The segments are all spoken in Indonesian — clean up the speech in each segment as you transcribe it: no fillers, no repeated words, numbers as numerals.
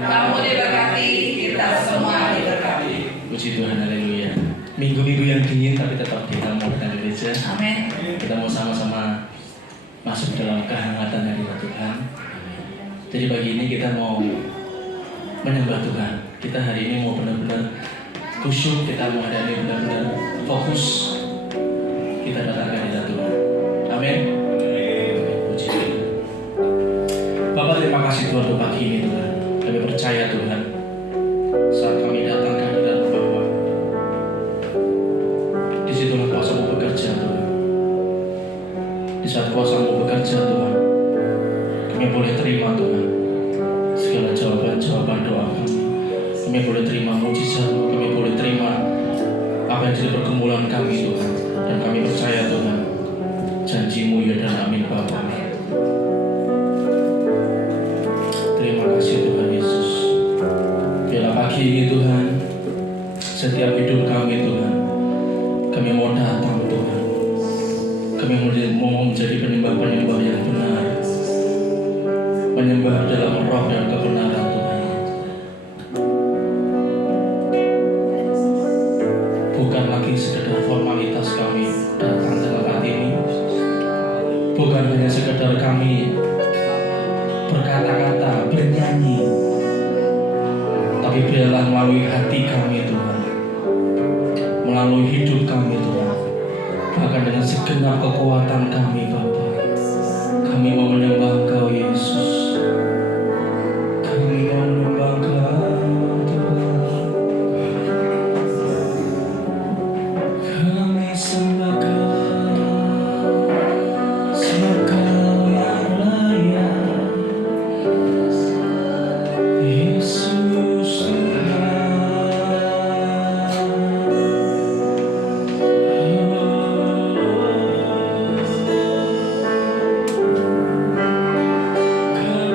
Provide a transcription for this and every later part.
Kamu diberkati, kita semua diberkati. Puji Tuhan, haleluya. Minggu-minggu yang dingin tapi tetap kita mau datang ke gereja. Amin. Kita mau sama-sama masuk dalam kehangatan hadirat Tuhan. Jadi pagi ini kita mau menyembah Tuhan. Kita hari ini mau benar-benar khusyuk, kita mau hari ini benar-benar fokus. Kita datang ke hadirat Tuhan. Amin. Puji Tuhan. Bapak, terima kasih Tuhan untuk pagi ini Tuhan. Kami percaya Tuhan, saat kami datang ke hadirat Bapa, disitulah kuasa-Mu bekerja Tuhan. Di saat kuasa-Mu bekerja Tuhan, kami boleh terima Tuhan segala jawaban-jawaban doa kami. Kami boleh terima mujizat-Mu, kami boleh terima apa yang jadi pergumulan kami Tuhan. Dan kami percaya Tuhan, janji-Mu ya dan amin Bapa. Terima kasih Tuhan Yesus. Biarlah pagi ini Tuhan, setiap hidup kami Tuhan, kami mau datang Tuhan. Kami mau menjadi penyembah-penyembah yang benar, menyembah dalam roh dan kebenaran Tuhan. Bukan lagi sekedar formalitas kami datang ke tempat ini, bukan hanya sekedar kami berkata-kata, bernyanyi, tapi biarlah melalui hati kami Tuhan, melalui hidup kami Tuhan, bahkan dengan segenap kekuatan kami Bapa, kami mau menyembah Engkau Yesus. Kami mau menyembah Engkau Tuhan. Kami sembah Kau, sembah Kau yang layak, Yesus Tuhan. Kami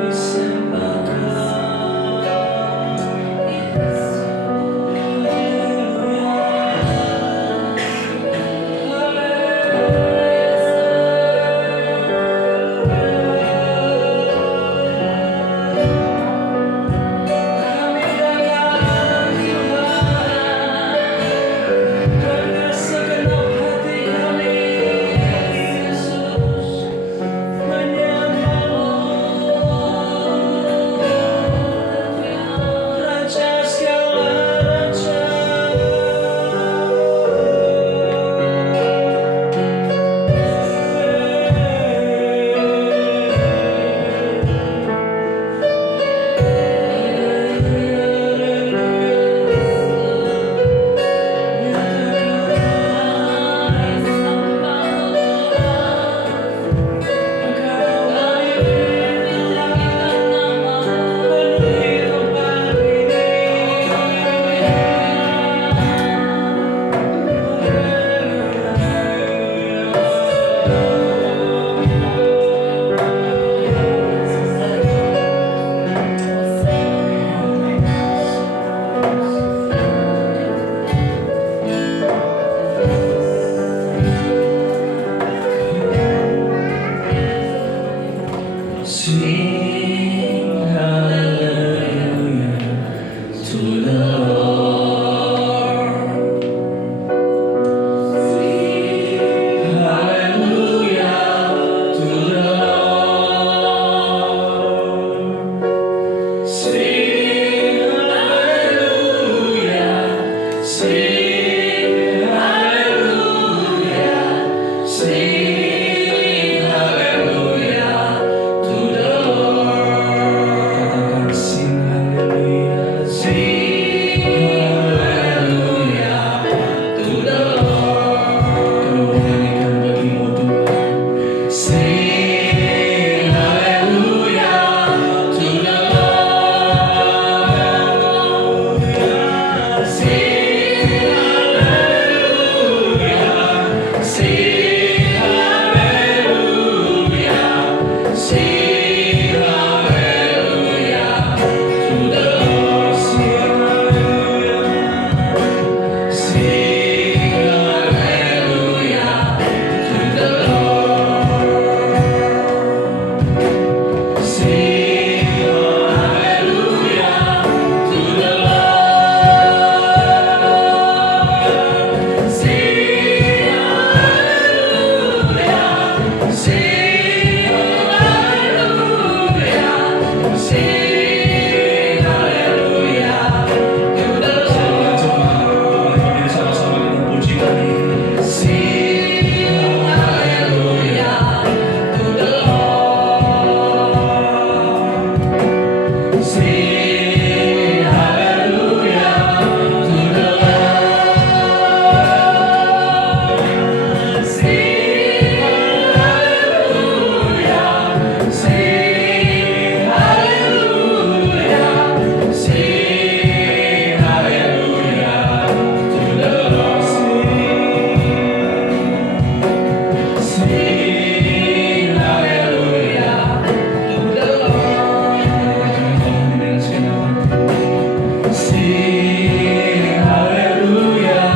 Sing hallelujah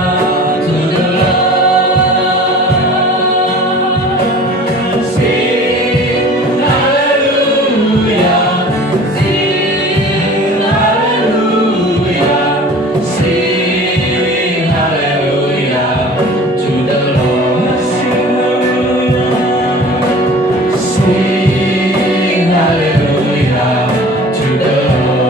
to the Lord. Sing hallelujah. Sing hallelujah. Sing hallelujah to the Lord. Sing hallelujah to the Lord.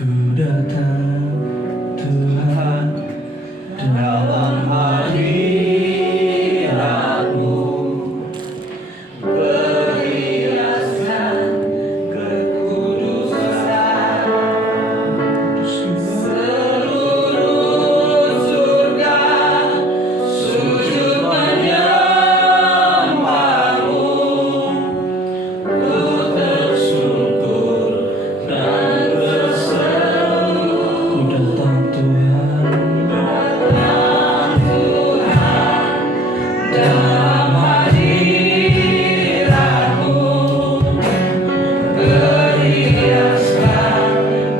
Ku datang Tuhan dalam hadirat-Mu, perhiasan kekudusan. Seluruh surga sujud menyembah-Mu. Ku tersyukur dan berseru. Ku datang Tuhan dalam hadirat-Mu, perhiasan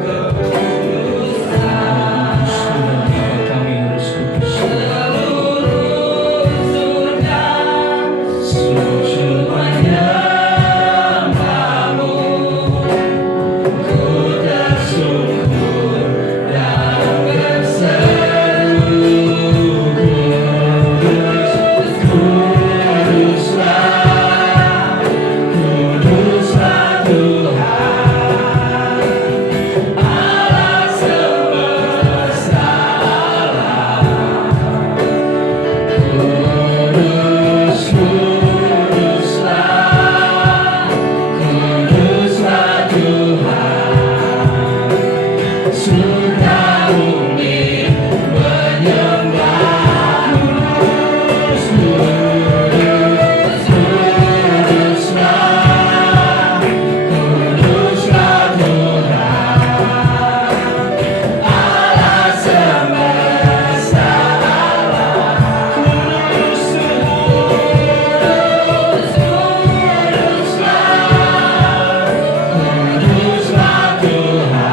kekudusan. Kami harus kudus. Seluruh surga sujud menyembah-Mu. Ku tersyukur dan berseru. Kuduslah, kuduslah Tuhan, Allah semesta alam. Kudus, kuduslah, kuduslah Tuhan. Surga bumi menyembah. Kudus, kudus, kuduslah, kuduslah Tuhan, Allah semesta alam. Kudus, kudus, kuduslah, kuduslah Tuhan,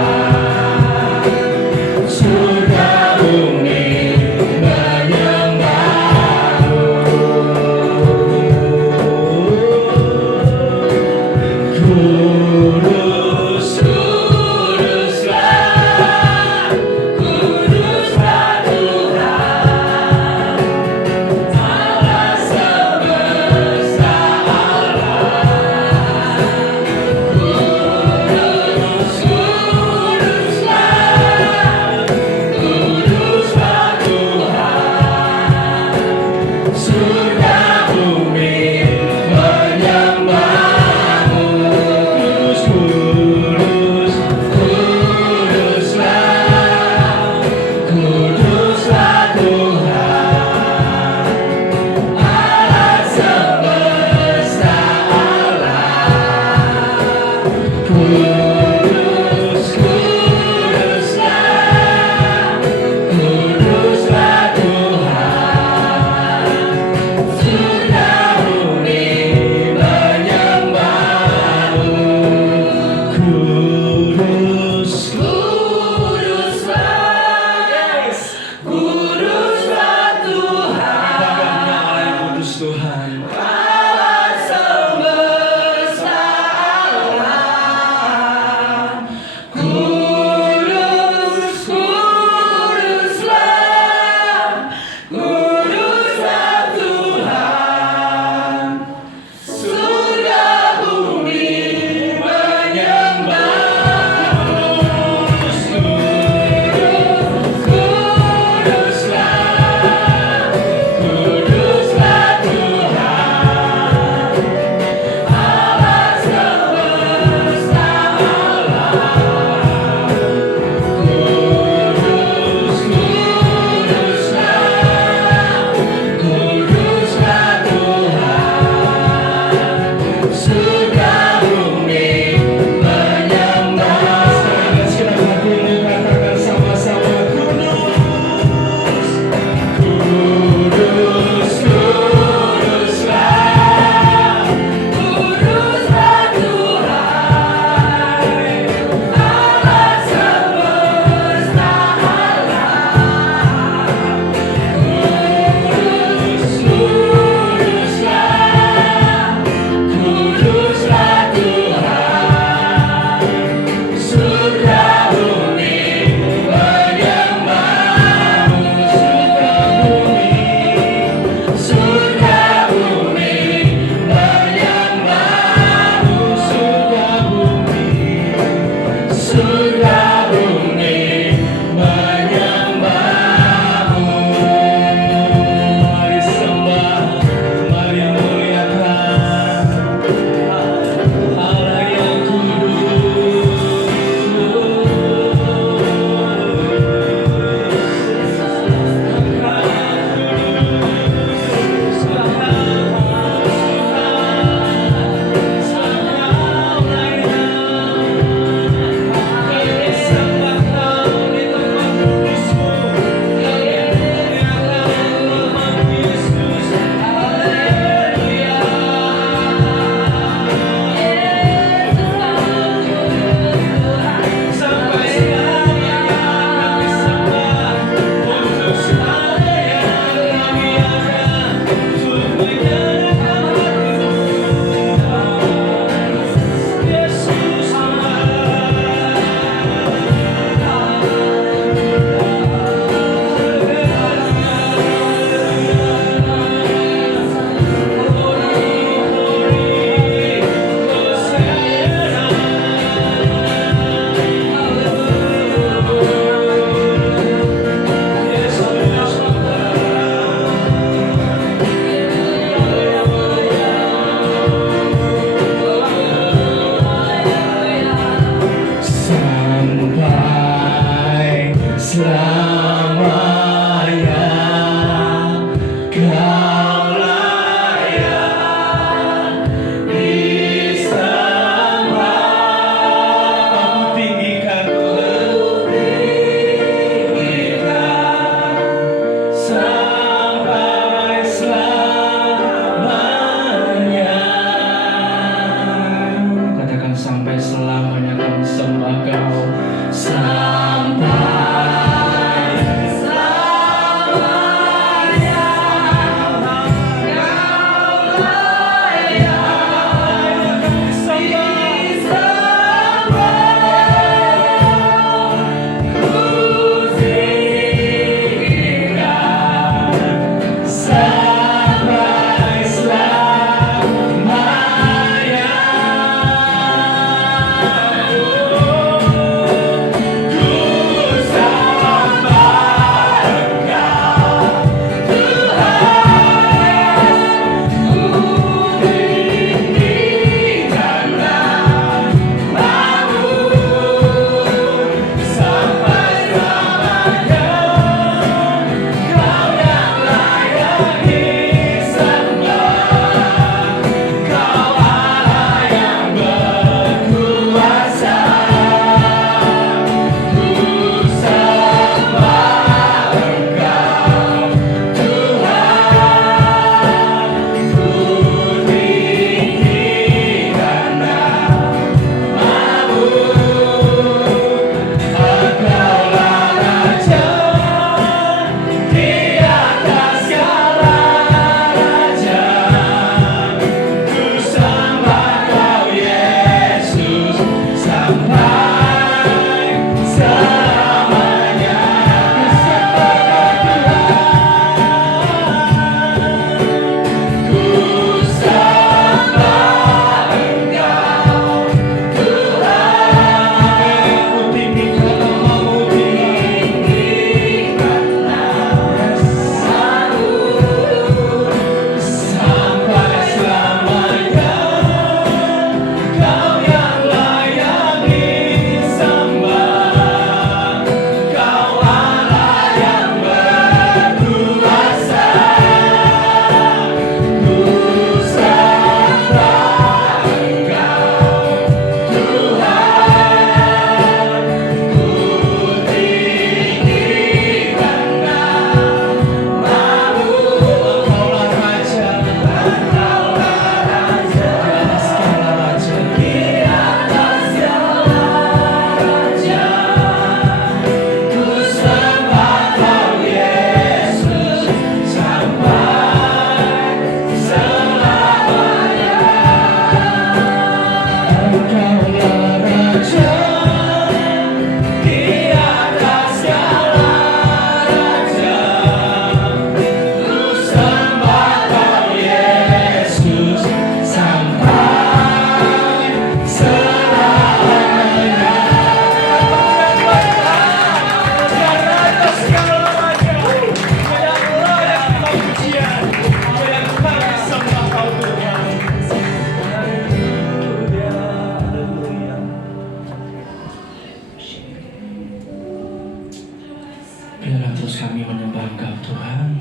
Biarlah terus kami menyembah Engkau Tuhan,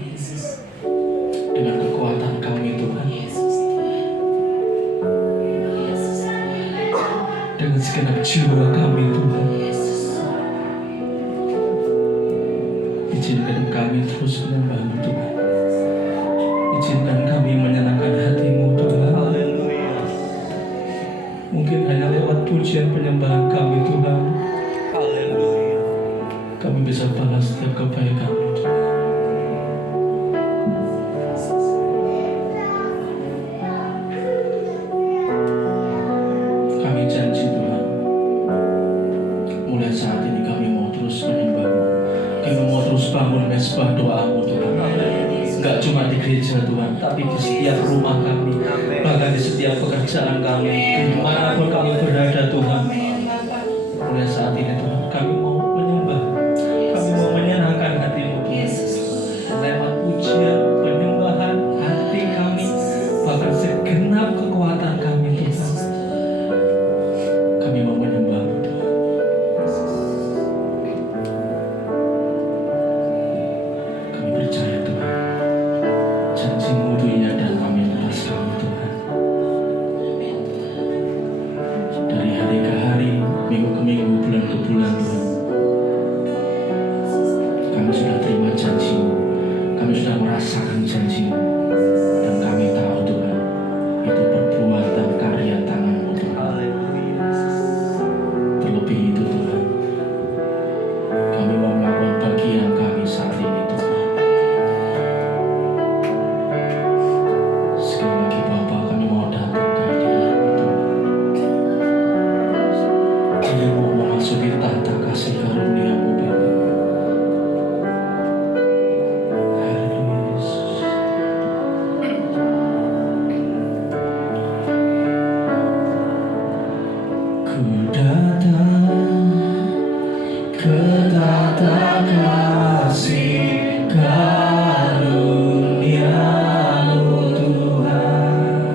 dengan kekuatan kami Tuhan, dengan segenap jiwa kami Tuhan. Izinkan kami terus menyembah-Mu Tuhan. Izinkan kami menyenangkan hati-Mu Tuhan. Mungkin hanya lewat pujian penyembahan kami Tuhan, kami bisa balas setiap kebaikan-Mu Tuhan. Kami janji Tuhan, mulai saat ini kami mau terus menyembah-Mu. Kami mau terus bangun mesbah doa-Mu Tuhan. Enggak cuma di gereja Tuhan, tapi di setiap rumah kami, bahkan di setiap pekerjaan kami, dimanapun kami berada Tuhan. Mulai saat ini Tuhan, kami mau menyembah, kami mau menyenangkan hati-Mu Tuhan. Lewat pujian, penyembahan hati kami, bahkan segenap kekuatan kami Tuhan, kami mau menyembah-Mu Tuhan. Kami percaya Tuhan, janji-Mu itu iya dan amin atas kami Tuhan. Dari hari ke hari, minggu ke minggu, bulan ke bulan Tuhan, kami sudah terima janji-Mu, kami sudah merasakan janji-Mu, dan kami tahu Tuhan, itu perbuatan karya tangan-Mu Tuhan. Terlebih itu Tuhan, kami mau melakukan bagian kami saat ini Tuhan. Sekali lagi Bapa, kami mau datang ke hadirat-Mu Tuhan. Kami mau memasuki tahta kasih karunia-Mu Bapa. Haleluya Yesus. Ku datang ke tahta kasih karunia-Mu Tuhan.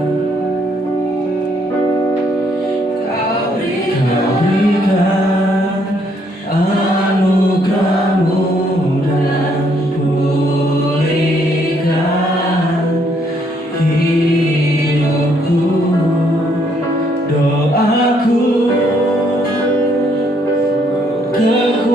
Kau Kau berikan anugerah-Mu dan pulihkan hidupku. Doaku, kekuatan-Mu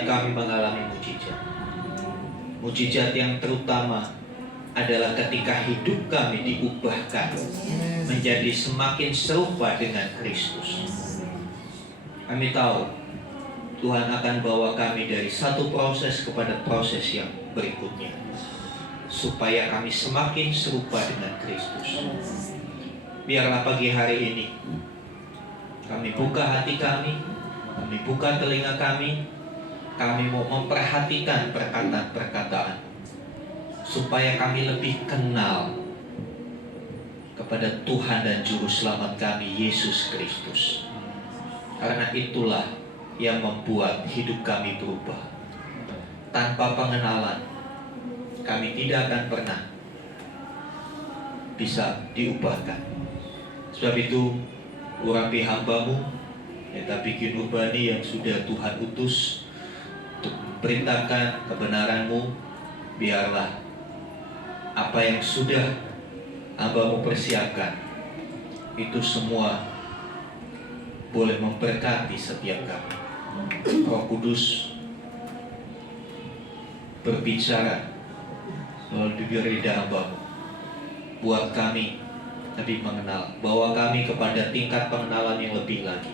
setiap kami mengalami mujizat. Mujizat yang terutama adalah ketika hidup kami diubahkan menjadi semakin serupa dengan Kristus. Kami tahu Tuhan akan bawa kami dari satu proses kepada proses yang berikutnya, supaya kami semakin serupa dengan Kristus. Biarlah pagi hari ini kami buka hati kami buka telinga kami mau memperhatikan perkataan-perkataan, supaya kami lebih kenal kepada Tuhan dan Juru Selamat kami, Yesus Kristus. Karena itulah yang membuat hidup kami berubah. Tanpa pengenalan, kami tidak akan pernah bisa diubahkan. Sebab itu, urapi hamba-Mu, kita bikin Urbani yang sudah Tuhan utus untuk memberitakan kebenaran-Mu. Biarlah apa yang sudah hamba-Mu persiapkan itu semua boleh memberkati setiap kami. Roh Kudus berbicara melalui bibir lidah hamba-Mu, buat kami lebih mengenal, bawa kami kepada tingkat pengenalan yang lebih lagi.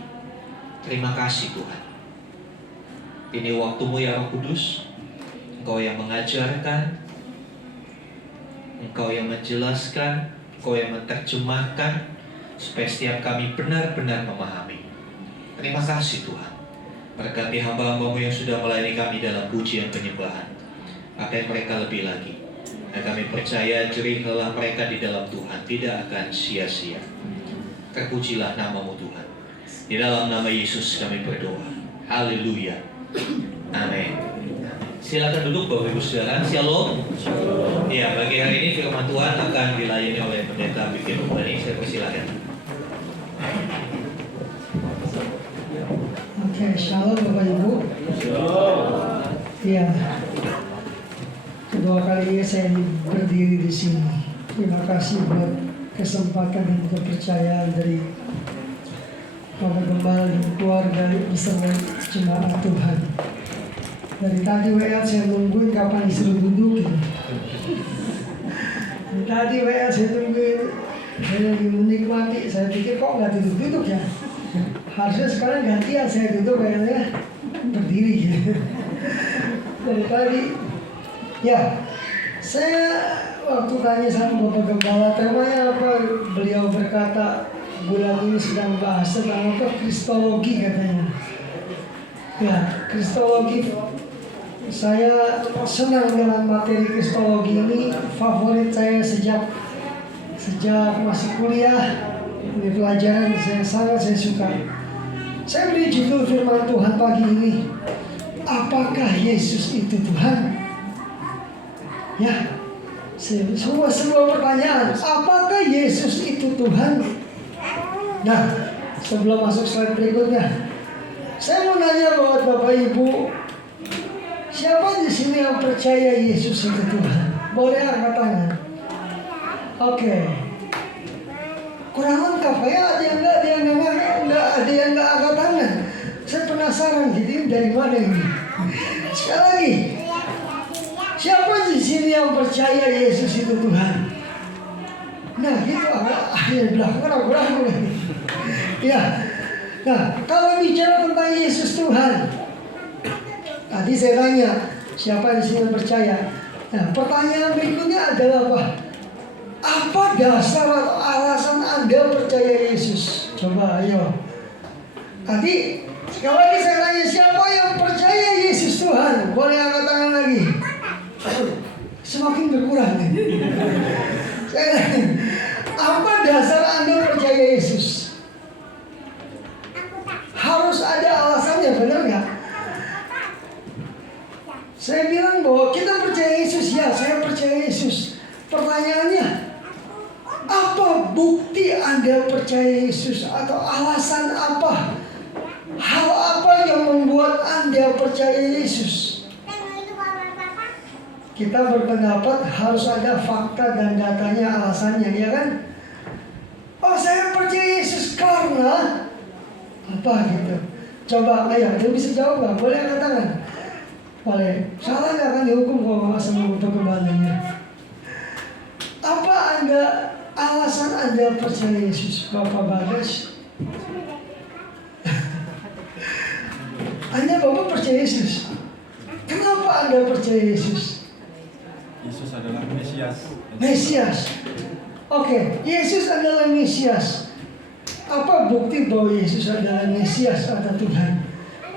Terima kasih Tuhan. Ini waktu-Mu ya Roh Kudus. Engkau yang mengajarkan, Engkau yang menjelaskan, Engkau yang menerjemahkan, supaya setiap kami benar-benar memahami. Terima kasih Tuhan. Berkati hamba-hamba-Mu yang sudah melayani kami dalam pujian penyembahan. Pakai mereka lebih lagi. Dan kami percaya jerih lelah mereka di dalam Tuhan tidak akan sia-sia. Terpujilah nama-Mu Tuhan. Di dalam nama Yesus kami berdoa. Haleluya. Amin. Silakan duduk Bapak Ibu Saudara. Shalom. Ya, bagi hari ini firman Tuhan akan dilayani oleh Pendeta Bikin Urbani. Saya persilakan. Oke, shalom Bapak Ibu. Ya, kedua kalinya saya berdiri di sini. Terima kasih buat kesempatan dan kepercayaan dari Bapak Gembala dan keluarga beserta jemaat Tuhan. Dari tadi WL saya nungguin kapan disuruh duduk. Dari tadi WL saya nungguin, saya lagi menikmati. Saya pikir kok nggak duduk-duduk ya. Harusnya sekarang gantian saya duduk kayaknya berdiri. Dari tadi, ya saya waktu tanya sama Bapak Gembala temanya apa, beliau berkata bulan ini sedang bahas tentang apa, Kristologi katanya. Ya, Kristologi. Saya senang dengan materi Kristologi ini, favorit saya sejak masih kuliah. Ini pelajaran saya suka. Saya beri judul firman Tuhan pagi ini, apakah Yesus itu Tuhan? Ya, sebuah pertanyaan, apakah Yesus itu Tuhan? Nah, sebelum masuk slide berikutnya, saya mau nanya buat Bapak Ibu, siapa di sini yang percaya Yesus itu Tuhan? Boleh angkat tangan. Oke. Kurang lengkap ya, ada yang nggak angkat tangan. Saya penasaran gitu, dari mana ini? Sekali lagi, siapa di sini yang percaya Yesus itu Tuhan? Nah gitu, akhirnya belakang ragu-ragu. Ya, nah kalau bicara tentang Yesus Tuhan, tadi saya tanya siapa di sini yang percaya. Nah pertanyaan berikutnya adalah apa dasar atau alasan Anda percaya Yesus? Coba ayo. Tadi sekali lagi saya tanya siapa yang percaya Yesus Tuhan? Boleh angkat tangan lagi. Semakin berkurang nih. Saya tanya, apa dasar Anda percaya Yesus? Harus ada alasannya, benar nggak? Saya bilang bahwa kita percaya Yesus, ya saya percaya Yesus. Pertanyaannya, apa bukti Anda percaya Yesus? Atau alasan apa? Hal apa yang membuat Anda percaya Yesus? Kita berpendapat harus ada fakta dan datanya, alasannya, ya kan? Oh, saya percaya Yesus karena apa gitu? Coba, ayo, dia bisa jawab nggak? Boleh angkat tangan. Boleh. Salah nggak akan dihukum kalau nggak sama Bapak Gembalanya. Apa alasan Anda percaya Yesus, Bapak Bagas? Anda Bapak percaya Yesus. Kenapa Anda percaya Yesus? Yesus adalah Mesias. Mesias. Oke, Yesus adalah Mesias. Apa bukti bahwa Yesus adalah Mesias atau Tuhan?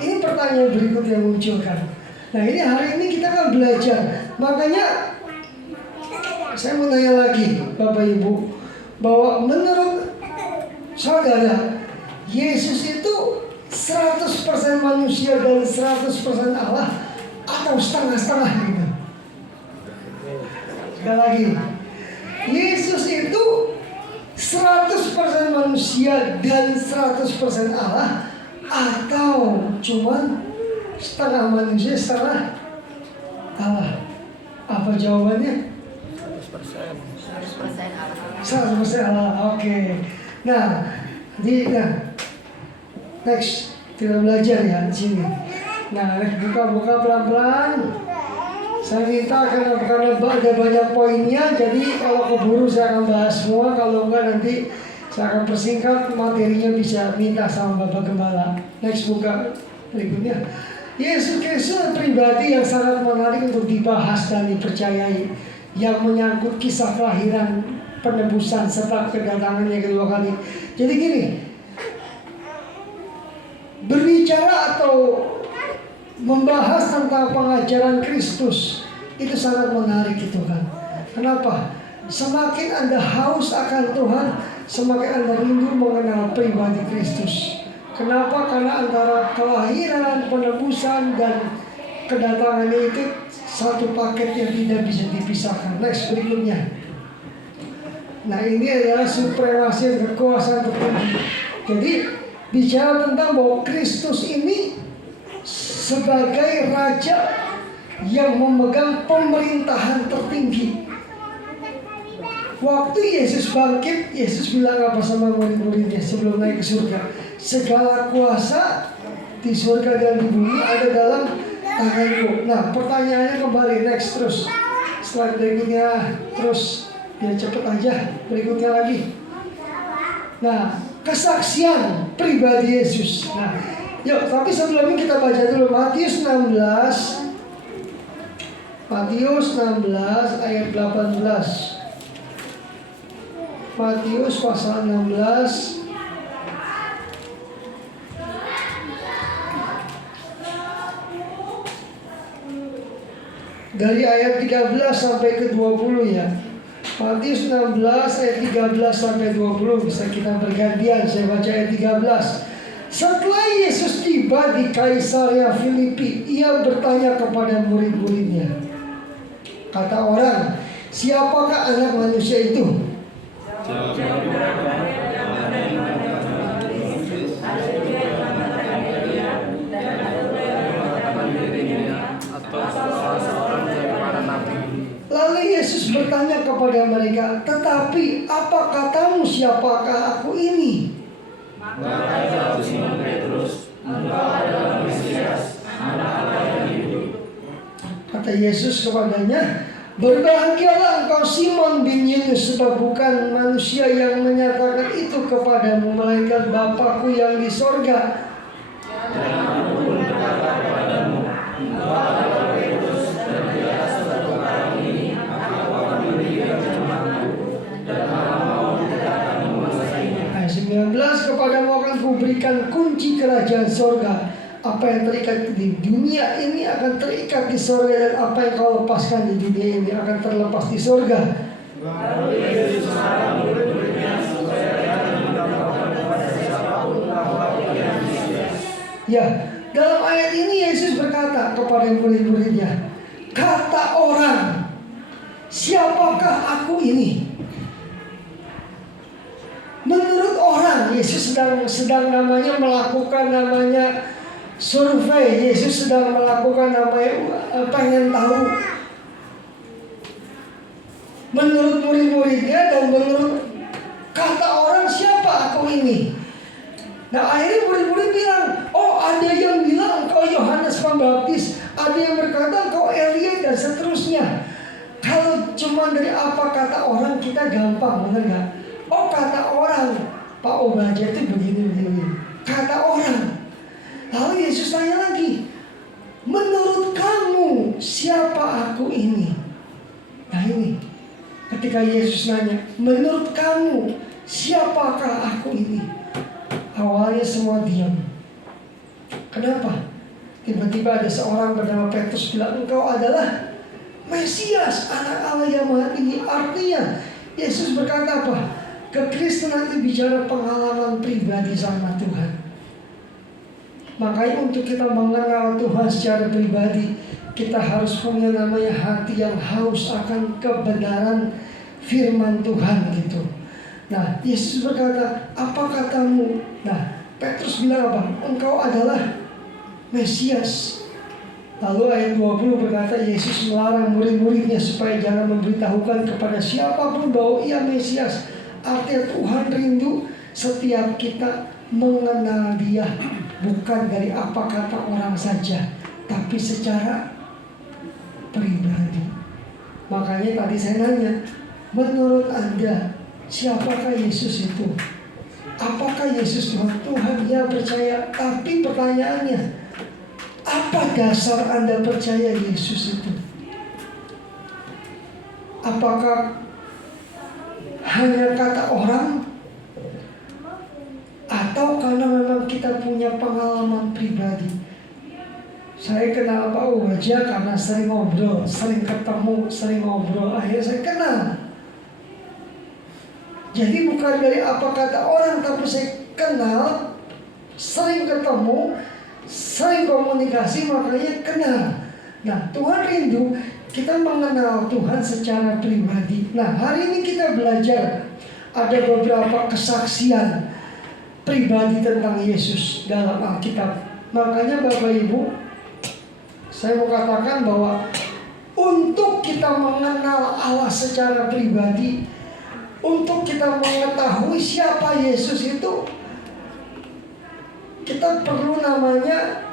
Ini pertanyaan berikut yang munculkan. Nah ini hari ini kita akan belajar. Makanya saya mau tanya lagi Bapak Ibu, bahwa menurut saudara Yesus itu 100% manusia dan 100% Allah atau setengah-setengah gitu? Sekali lagi, Yesus itu 100% manusia dan 100% Allah atau cuman setengah manusia setengah Allah? Apa jawabannya? 100% Allah. Oke. Nah, next kita belajar ya di sini. Nah, buka pelan-pelan. Saya minta karena ada banyak poinnya, jadi kalau keburu saya akan bahas semua. Kalau enggak nanti saya akan persingkat, materinya bisa minta sama Bapak Gembala. Next buka berikutnya. Yesus Kristus pribadi yang sangat menarik untuk dibahas dan dipercayai, yang menyangkut kisah kelahiran, penebusan serta kedatangannya kedua kali. Jadi gini, berbicara atau membahas tentang pengajaran Kristus itu sangat menarik gitu kan. Kenapa? Semakin Anda haus akan Tuhan, semakin Anda rindu mengenal pribadi Kristus. Kenapa? Karena antara kelahiran, penebusan, dan kedatangannya itu satu paket yang tidak bisa dipisahkan. Next berikutnya. Nah ini adalah supremasi dan kekuasaan tertinggi. Jadi bicara tentang bahwa Kristus ini sebagai Raja yang memegang pemerintahan tertinggi. Waktu Yesus bangkit, Yesus bilang apa sama murid-muridnya sebelum naik ke surga? Segala kuasa di surga dan di bumi ada dalam tanganku. Nah pertanyaannya kembali, next terus. Slide berikutnya terus, biar cepet aja. Berikutnya lagi. Nah, kesaksian pribadi Yesus. Nah, yuk, tapi sebelumnya kita baca dulu Matius 16. Matius 16 ayat 18. Matius pasal 16 dari ayat 13 sampai ke 20 ya. Matius 16 ayat 13 sampai 20, bisa kita bergantian, saya baca ayat 13. Setelah Yesus tiba di Kaisarea Filipi, ia bertanya kepada murid-muridnya. Kata orang, siapakah anak manusia itu? Lalu Yesus bertanya kepada mereka, tetapi apa katamu, siapakah aku ini? Kata Yesus kepadanya, berbahagialah engkau Simon bin Yunus, sebab bukan manusia yang menyatakan itu kepadamu, melainkan Bapa-Ku yang di sorga. Ayat 19, kepadamu akan kuberikan kunci kerajaan sorga. Apa yang terikat di dunia ini akan terikat di sorga, dan apa yang kau lepaskan di dunia ini akan terlepas di sorga. Ya, dalam ayat ini Yesus berkata kepada murid-muridnya, kata orang, siapakah aku ini? Menurut orang, Yesus sedang namanya melakukan survei. Yesus sedang melakukan pengen tahu. Menurut murid-muridnya dan menurut kata orang, siapa aku ini? Nah akhirnya murid-murid bilang, oh ada yang bilang engkau Yohanes Pembaptis, Ada yang berkata kau Elia dan seterusnya. Kalau cuma dari apa kata orang kita gampang, benar nggak? Oh kata orang, Pak Obadya itu begini. Kata orang. Lalu Yesus tanya lagi, menurut kamu siapa aku ini? Nah ini, ketika Yesus nanya, menurut kamu siapakah aku ini? Awalnya semua diam. Kenapa? Tiba-tiba ada seorang bernama Petrus bilang, engkau adalah Mesias, anak Allah yang maha tinggi. Artinya Yesus berkata apa? Kekristenan itu bicara pengalaman pribadi sama Tuhan. Makanya untuk kita mengenal Tuhan secara pribadi, kita harus punya namanya hati yang haus akan kebenaran firman Tuhan gitu. Nah, Yesus berkata, apa katamu? Nah, Petrus bilang apa? Engkau adalah Mesias. Lalu ayat 20 berkata, Yesus melarang murid-muridnya supaya jangan memberitahukan kepada siapapun bahwa ia Mesias. Artinya Tuhan rindu setiap kita mengenal Dia, bukan dari apa kata orang saja, tapi secara pribadi. Makanya tadi saya nanya, menurut Anda siapakah Yesus itu? Apakah Yesus Tuhan? Tuhan ya percaya. Tapi pertanyaannya, apa dasar Anda percaya Yesus itu? Apakah hanya kata orang, atau karena memang kita punya pengalaman pribadi? Saya kenal Pak Obadya karena sering ngobrol, sering ketemu, sering ngobrol, akhirnya saya kenal. Jadi bukan dari apa kata orang, tapi saya kenal, sering ketemu, sering komunikasi, makanya kenal. Nah, Tuhan rindu kita mengenal Tuhan secara pribadi. Nah, hari ini kita belajar ada beberapa kesaksian pribadi tentang Yesus dalam Alkitab. Makanya Bapak Ibu, saya mau katakan bahwa untuk kita mengenal Allah secara pribadi, untuk kita mengetahui siapa Yesus itu, kita perlu namanya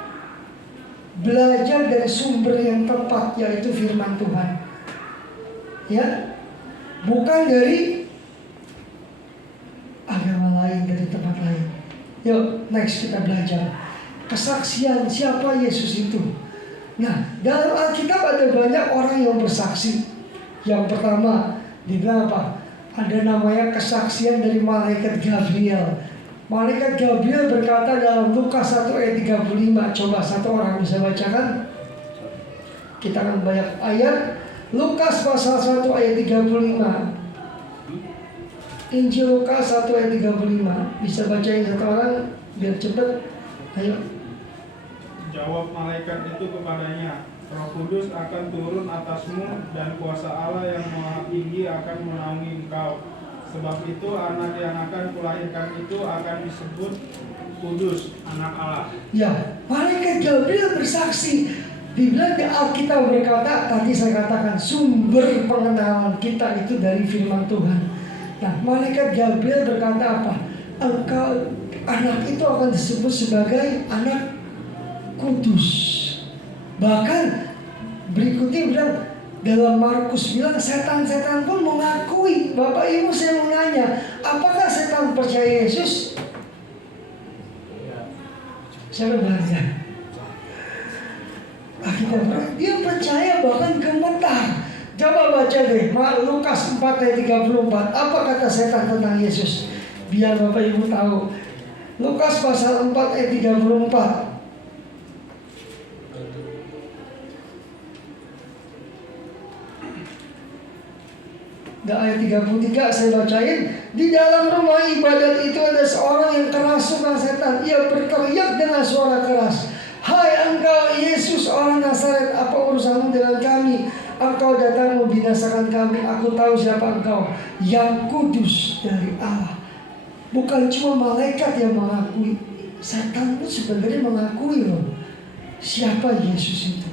belajar dari sumber yang tepat, yaitu firman Tuhan. Ya, bukan dari agama lain, dari tempat lain. Yuk, next kita belajar kesaksian siapa Yesus itu. Nah, dalam Alkitab ada banyak orang yang bersaksi. Yang pertama, dibilang apa? Ada namanya kesaksian dari malaikat Gabriel. Malaikat Gabriel berkata dalam Lukas 1 ayat 35. Coba satu orang bisa bacakan. Kita akan banyak ayat. Lukas pasal 1 ayat 35. Injil Lukas 1 ayat 35. Bisa bacain satu orang biar cepat. Ayo. Jawab malaikat itu kepadanya, Roh Kudus akan turun atasmu dan kuasa Allah yang maha tinggi akan menaungi engkau. Sebab itu anak yang akan kulahirkan itu akan disebut Kudus, anak Allah. Ya, malaikat Gabriel bersaksi. Dibilang di Alkitab berkata, tadi saya katakan sumber pengenalan kita itu dari firman Tuhan. Nah, malaikat Gabriel berkata apa? Engkau, anak itu akan disebut sebagai anak kudus. Bahkan berikutnya bilang, dalam Markus bilang setan-setan pun mengakui. Bapak Ibu, saya mau nanya, apakah setan percaya Yesus? Siapa belajar? Dia percaya, bahkan gemetar. Coba baca deh Lukas 4 ayat 34. Apa kata setan tentang Yesus? Biar Bapak Ibu tahu. Lukas pasal 4 ayat 34. Dan ayat 33 saya bacain. Di dalam rumah ibadat itu ada seorang yang kerasukan setan. Ia berteriak dengan suara keras, hai engkau Yesus orang Nazaret, apa urusanmu dengan kami? Engkau datang membinasakan kami. Aku tahu siapa engkau, yang kudus dari Allah. Bukan cuma malaikat yang mengakui, setan itu sebenarnya mengakui loh siapa Yesus itu.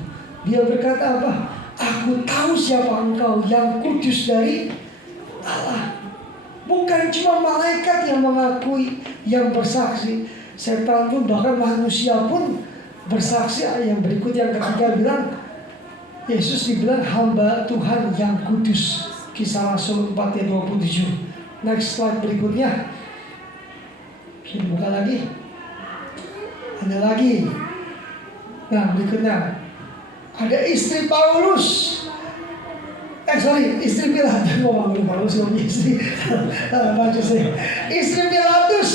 Dia berkata apa? Aku tahu siapa engkau, yang kudus dari Allah. Bukan cuma malaikat yang mengakui, yang bersaksi. Setan pun, bahkan manusia pun bersaksi. Yang berikut yang ketiga bilang, Yesus dibilang hamba Tuhan yang kudus. Kisah Rasul 4 ayat 27. Next slide berikutnya. Kita buka lagi. Ada lagi. Nah berikutnya, ada istri Paulus. Istri Pilatus. Paulus belum istri. Istri Pilatus.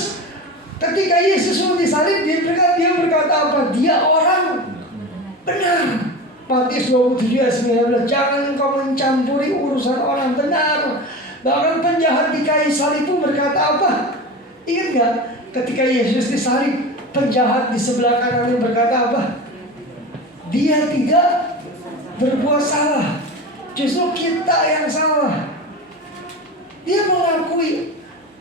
Ketika Yesus mau disalib, dia berkata apa? Dia orang benar. Matius 27 ayat 19. Jangan engkau mencampuri urusan orang benar. Bahkan penjahat di kayu salib pun berkata apa? Ingat gak? Ketika Yesus disalib, penjahat di sebelah kanannya berkata apa? Dia tidak berbuat salah. Justru kita yang salah. Dia mengakui.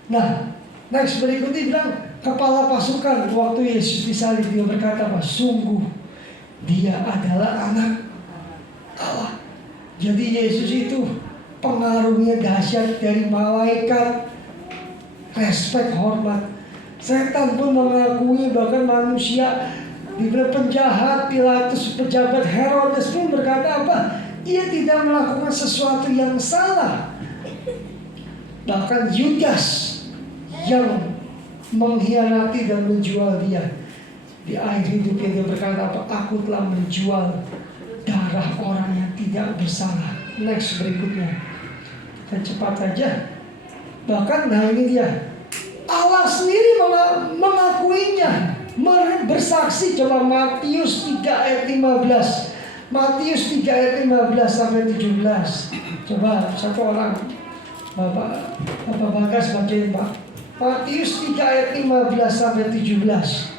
Nah, next berikutnya bilang, kepala pasukan waktu Yesus disalib, dia berkata apa? Sungguh dia adalah anak Allah. Jadi Yesus itu pengaruhnya dahsyat dari malaikat, respek, hormat. Setan pun mengakui, bahkan manusia dibilang penjahat, Pilatus, pejabat Herodes pun berkata apa? Ia tidak melakukan sesuatu yang salah. Bahkan Yudas yang mengkhianati dan menjual dia, di akhir hidupnya dia berkata apa? Aku telah menjual darah orang yang tidak bersalah. Next berikutnya. Dan cepat saja. Bahkan nah ini dia, Allah sendiri mengakuinya, bersaksi. Coba Matius 3 ayat 15. Matius 3 ayat 15 sampai 17. Coba satu orang, Bapak Bagas bacain Pak. Matius 3 ayat 15 sampai 17.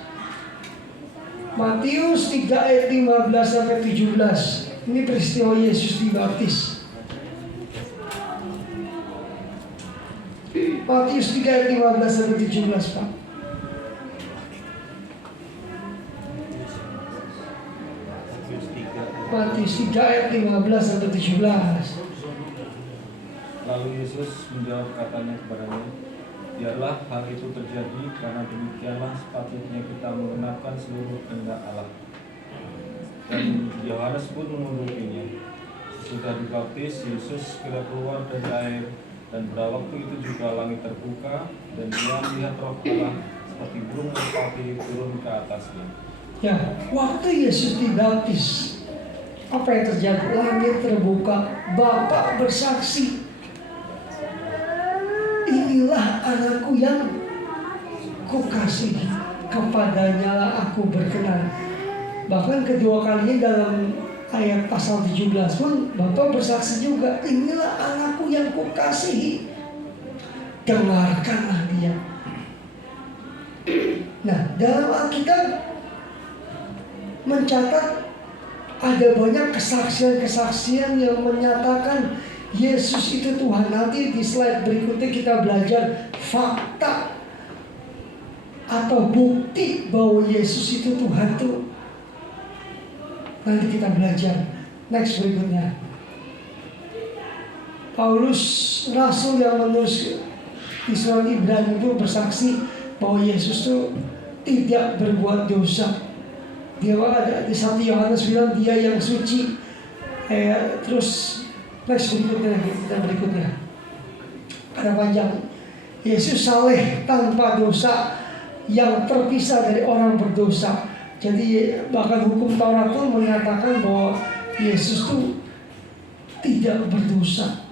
Matius 3 ayat 15 sampai 17. Ini peristiwa Yesus dibaptis. Matius 3 ayat 15 sampai 17 Pak. Matius 3 ayat 15 sampai 17. Lalu Yesus menjawab katanya kepadanya, biarlah hal itu terjadi, karena demikianlah sepatutnya kita mengenapkan seluruh kehendak Allah. Dan Yohanes pun mengurapinya. Sesudah dibaptis, Yesus segera keluar dari air, dan pada waktu itu juga langit terbuka, dan dia melihat Roh Allah seperti burung merpati turun ke atasnya. Ya, waktu Yesus dibaptis, apa yang terjadi? Langit terbuka, Bapa bersaksi, inilah anakku yang kukasihi, kepadanya lah aku berkenan. Bahkan kedua kalinya dalam ayat pasal 17 pun Bapa bersaksi juga, inilah anakku yang kukasihi, dengarkanlah dia. Nah, dalam Alkitab mencatat ada banyak kesaksian-kesaksian yang menyatakan Yesus itu Tuhan. Nanti di slide berikutnya kita belajar fakta atau bukti bahwa Yesus itu Tuhan tuh. Nanti kita belajar. Next berikutnya. Paulus Rasul yang menulis di surat Ibrani itu bersaksi bahwa Yesus itu tidak berbuat dosa. Dia ada di 1 Yohanes bilang dia yang suci. Terus next berikutnya. Ada panjang. Yesus saleh tanpa dosa, yang terpisah dari orang berdosa. Jadi bahkan hukum Taurat pun menyatakan bahwa Yesus itu tidak berdosa.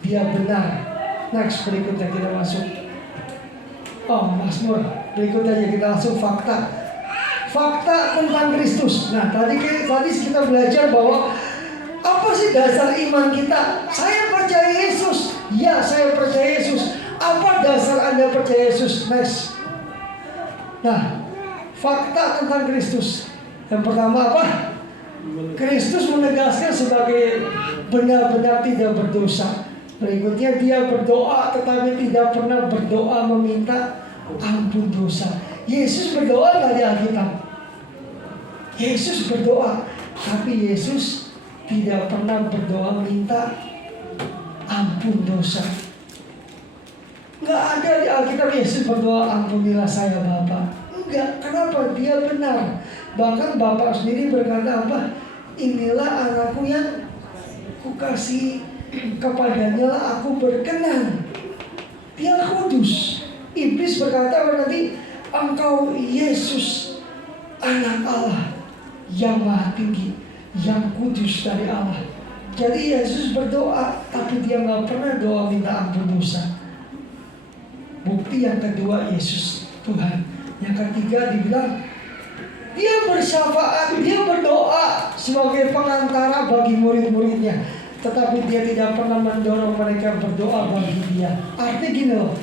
Dia benar. Next berikutnya kita masuk. Mazmur. Berikutnya kita langsung fakta. Fakta tentang Kristus. Nah tadi kita belajar bahwa apa sih dasar iman kita? Saya percaya Yesus. Ya, saya percaya Yesus. Apa dasar Anda percaya Yesus? Next. Nah, fakta tentang Kristus. Yang pertama apa? Kristus menegaskan sebagai benar-benar tidak berdosa. Berikutnya dia berdoa tetapi tidak pernah berdoa meminta ampun dosa. Yesus berdoa nggak di Alkitab? Yesus berdoa, tapi Yesus tidak pernah berdoa minta ampun dosa. Nggak ada di Alkitab Yesus berdoa, ampunilah saya Bapa. Enggak, kenapa? Dia benar. Bahkan Bapak sendiri berkata apa? Inilah anakku yang kukasihi, kepadanya lah aku berkenan. Dia kudus. Iblis berkata nanti, engkau Yesus anak Allah yang maha tinggi, yang kudus dari Allah. Jadi Yesus berdoa, tapi dia nggak pernah doa minta ampun dosa. Bukti yang kedua, Yesus Tuhan. Yang ketiga dibilang dia bersyafaat, dia berdoa sebagai pengantara bagi murid-muridnya. Tetapi dia tidak pernah mendorong mereka berdoa bagi dia. Artinya gini loh,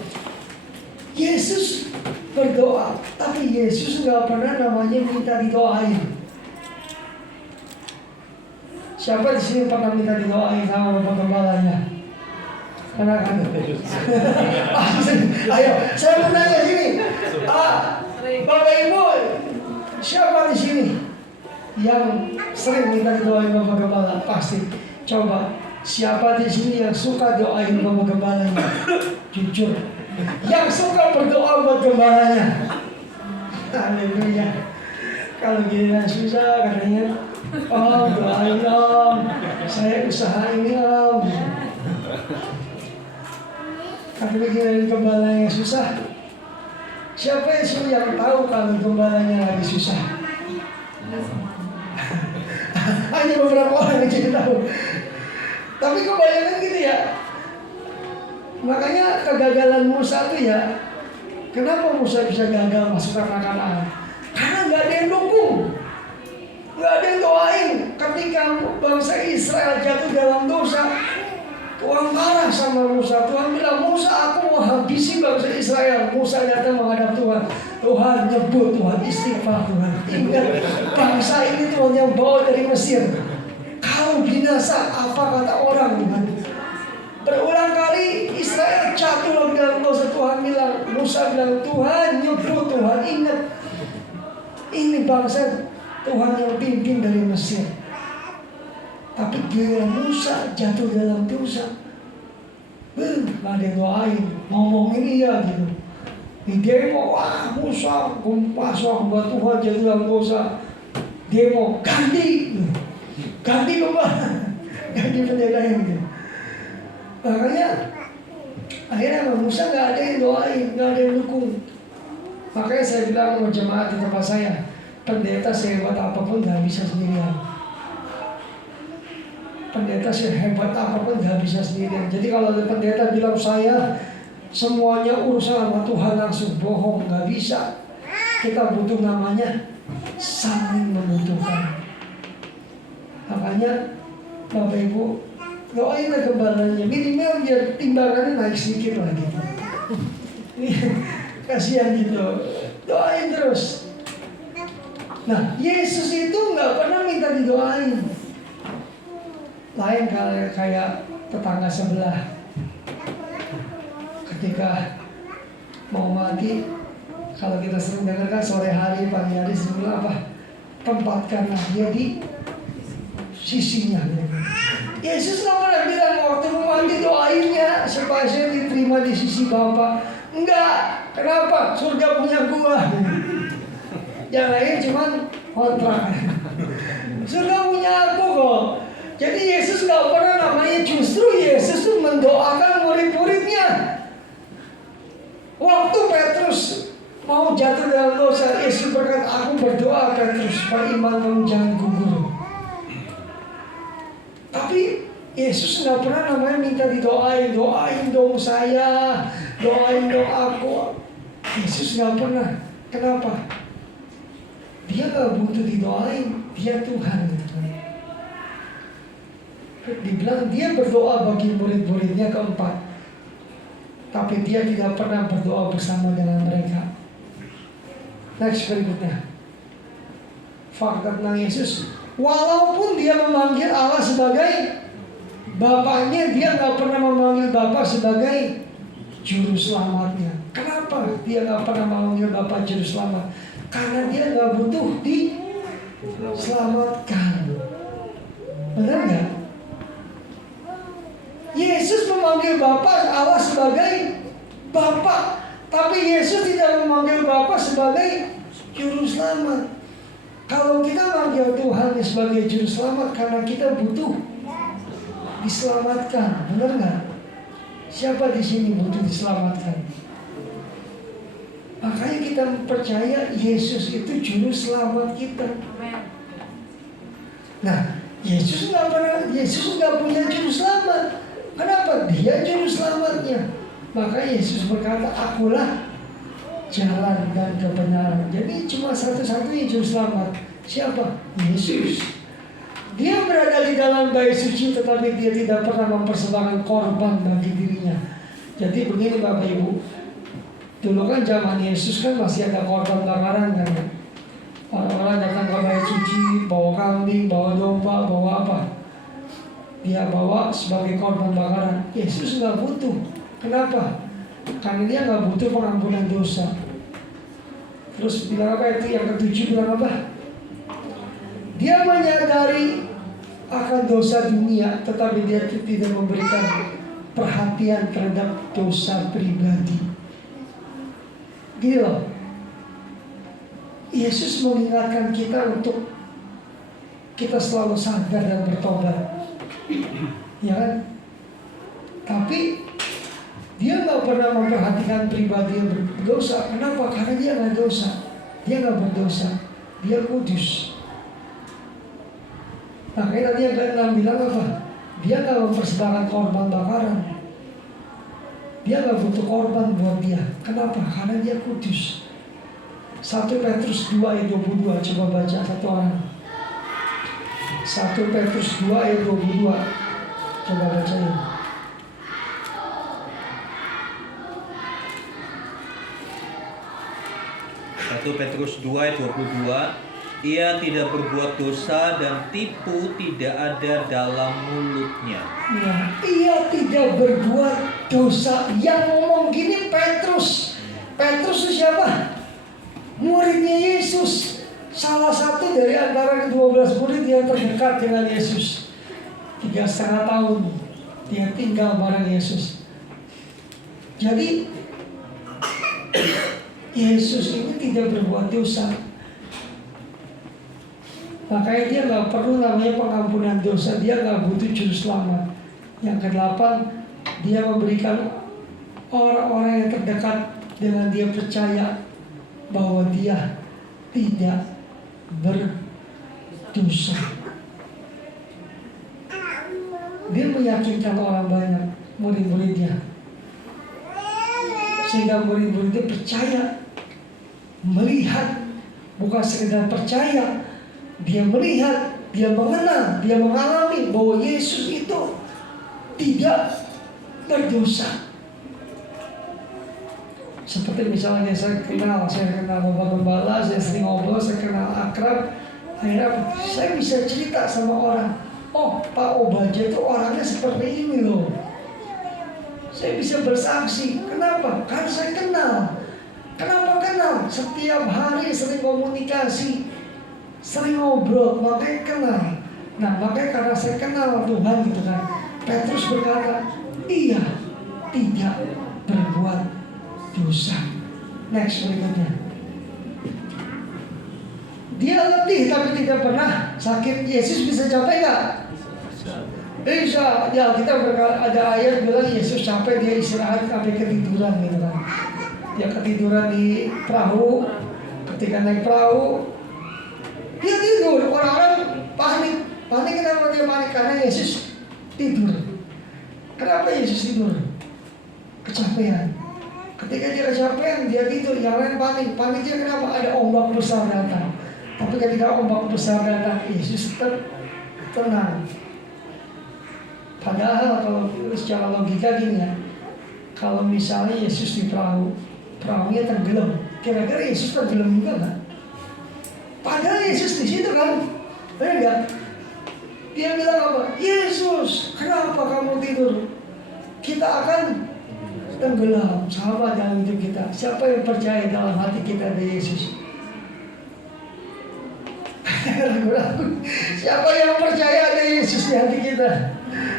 Yesus berdoa, tapi Yesus nggak pernah namanya minta didoain. Siapa di sini pernah minta didoain sama Bapak Gembalanya? Karena kan, ayo, saya mau nanya sini. Bapak Ibu, siapa di sini yang sering minta didoain Bapak Gembala? Pasti. Coba, siapa di sini yang suka doain Bapak Gembalanya? Jujur. Yang suka berdoa buat gembalanya. Haleluya. Kalau giliran susah katanya, Om doain Om, saya usaha ini Om. Tapi giliran gembalanya susah, siapa yang tahu kalau gembalanya lagi susah? Hanya beberapa orang yang tahu. Tapi kebanyakan gitu ya. Makanya kegagalan Musa itu ya, kenapa Musa bisa gagal masuk tanah Kanaan? Karena nggak ada yang dukung, nggak ada yang doain. Ketika bangsa Israel jatuh dalam dosa, Tuhan marah sama Musa. Tuhan bilang, Musa, aku mau habisi bangsa Israel. Musa datang menghadap Tuhan. Tuhan nyebut, Tuhan istighfar, Tuhan ingat bangsa ini Tuhan yang bawa dari Mesir. Kalau binasa, apa kata orang, Tuhan? Berulang kali Israel jatuh dalam dosa. Tuhan bilang, Musa bilang, Tuhan nyebut, Tuhan ingat. Ini bangsa Tuhan yang pimpin dari Mesir. Tapi giliran Musa jatuh dalam dosa, gak ada yang doain, ngomongin iya gitu. Di demo, wah Musa pasang buat Tuhan jatuh dalam dosa. Demo, ganti kembali, ganti pendeta yang gitu. Makanya akhirnya Musa gak ada yang doain, gak ada yang dukung. Makanya saya bilang sama jemaat di tempat saya, pendeta sehebat apapun gak bisa sendirian. Pendeta sehebat apapun gak bisa sendirian. Jadi kalau ada pendeta bilang saya semuanya urusan sama Tuhan langsung, bohong, gak bisa. Kita butuh namanya saling membutuhkan. Makanya Bapak Ibu doain gembalanya, minimal biar timbangannya naik sedikit lagi. Kasihan gitu, doain terus. Nah, Yesus itu nggak pernah minta didoain. Lain kayak tetangga sebelah, ketika mau mati, kalau kita sering dengar kan sore hari, pagi hari sebelum apa, tempatkanlah dia di sisinya. Yesus nggak pernah bilang waktu mau mati doainnya supaya saya diterima di sisi Bapa. Enggak. Kenapa? Surga punya gua. Yang lain cuman kontrak. Surga punya aku kok. Jadi Yesus nggak pernah namanya, justru Yesus tuh mendoakan murid-muridnya. Waktu Petrus mau jatuh dalam dosa, Yesus berkata, aku berdoa Petrus supaya iman kamu jangan gugur. Tapi Yesus nggak pernah namanya minta didoain, doain dong saya, doain dong aku. Yesus nggak pernah. Kenapa? Dia nggak butuh didoain, dia Tuhan. Dibilang dia berdoa bagi murid-muridnya keempat, tapi dia tidak pernah berdoa bersama dengan mereka. Next berikutnya, fakta tentang Yesus. Walaupun dia memanggil Allah sebagai Bapaknya, dia nggak pernah memanggil Bapa sebagai Juru Selamatnya. Kenapa dia nggak pernah memanggil Bapa Juru Selamat? Karena dia nggak butuh diselamatkan. Benar nggak? Yesus memanggil Bapa Allah sebagai Bapa, tapi Yesus tidak memanggil Bapa sebagai juru selamat. Kalau kita manggil Tuhan sebagai juru selamat karena kita butuh diselamatkan, benar nggak? Siapa di sini butuh diselamatkan? Makanya kita percaya Yesus itu juru selamat kita. Nah, Yesus nggak punya juru selamat. Kenapa? Dia juru selamatnya. Maka Yesus berkata, akulah jalan dan kebenaran. Jadi cuma satu-satunya juru selamat. Siapa? Yesus. Dia berada di dalam bait suci, tetapi dia tidak pernah mempersembahkan korban bagi dirinya. Jadi begini Bapak Ibu, dulu kan zaman Yesus kan masih ada korban bakaran kan. Orang-orang datang ke bait suci, bawa kambing, bawa domba, bawa apa? Dia bawa sebagai korban bakaran. Yesus nggak butuh. Kenapa? Karena dia nggak butuh pengampunan dosa. Terus bilang apa itu? Yang ketujuh bilang apa? Dia menyadari akan dosa dunia, tetapi dia tidak memberikan perhatian terhadap dosa pribadi. Gini loh, Yesus mengingatkan kita untuk kita selalu sadar dan bertobat, ya kan? Tapi dia nggak pernah memperhatikan pribadi yang berdosa. Kenapa? Karena dia nggak dosa, dia nggak berdosa, dia kudus. Makanya tadi yang ke-6 bilang apa? Dia nggak mempersembahkan korban bakaran. Dia nggak butuh korban buat dia. Kenapa? Karena dia kudus. 1 Petrus 2 ayat 22. Coba baca satu orang. 1 Petrus 2 ayat 22. Coba bacain. Petrus 2 ayat 22. Ia tidak berbuat dosa dan tipu tidak ada dalam mulutnya. Nah, ia tidak berbuat dosa. Yang ngomong gini Petrus. Petrus itu siapa? Muridnya Yesus. Salah satu dari antara 12 murid yang terdekat dengan Yesus. 3,5 tahun dia tinggal bareng Yesus. Jadi Yesus ini tidak berbuat dosa. Makanya dia nggak perlu namanya pengampunan dosa. Dia nggak butuh juru selamat. Yang ke-8, dia memberikan orang-orang yang terdekat dengan dia percaya bahwa dia tidak berdosa. Dia meyakinkan orang banyak, murid-muridnya, sehingga murid-muridnya percaya, melihat, bukan sekedar percaya. Dia melihat, dia mengenal, dia mengalami bahwa Yesus itu tidak berdosa. Seperti misalnya saya kenal Bapak Gembala, saya sering ngobrol, saya kenal akrab. Akhirnya saya bisa cerita sama orang, oh Pak Obaja itu orangnya seperti ini loh. Saya bisa bersaksi. Kenapa? Karena saya kenal. Kenapa kenal? Setiap hari sering komunikasi, sering ngobrol, makanya kenal. Nah, makanya karena saya kenal Tuhan gitu kan, Petrus berkata, dia tidak berbuat dosa. Next berikutnya. Dia letih tapi tidak pernah sakit. Yesus bisa capek nggak? Bisa. Ya, kita ada ayat bilang Yesus capek, dia istirahat sampai ketiduran gitu kan. Dia ketiduran di perahu. Ketika naik perahu, dia tidur. Orang-orang panik. Kenapa dia panik? Karena Yesus tidur. Kenapa Yesus tidur? Kecapean. Ketika dia kecapean, dia tidur. Yang lain panik. Paniknya kenapa? Ada ombak besar datang. Tapi ketika ombak besar datang, Yesus tetap tenang. Padahal kalau secara logika gini ya, kalau misalnya Yesus di perahu, perahunya tenggelam, kira-kira Yesus tenggelam juga nggak? Padahal Yesus di situ kan, benar nggak? Dia bilang apa? Yesus, kenapa kamu tidur? Kita akan tenggelam. Sama dalam hidup kita. Siapa yang percaya dalam hati kita ada Yesus? Siapa yang percaya ada Yesus di hati kita?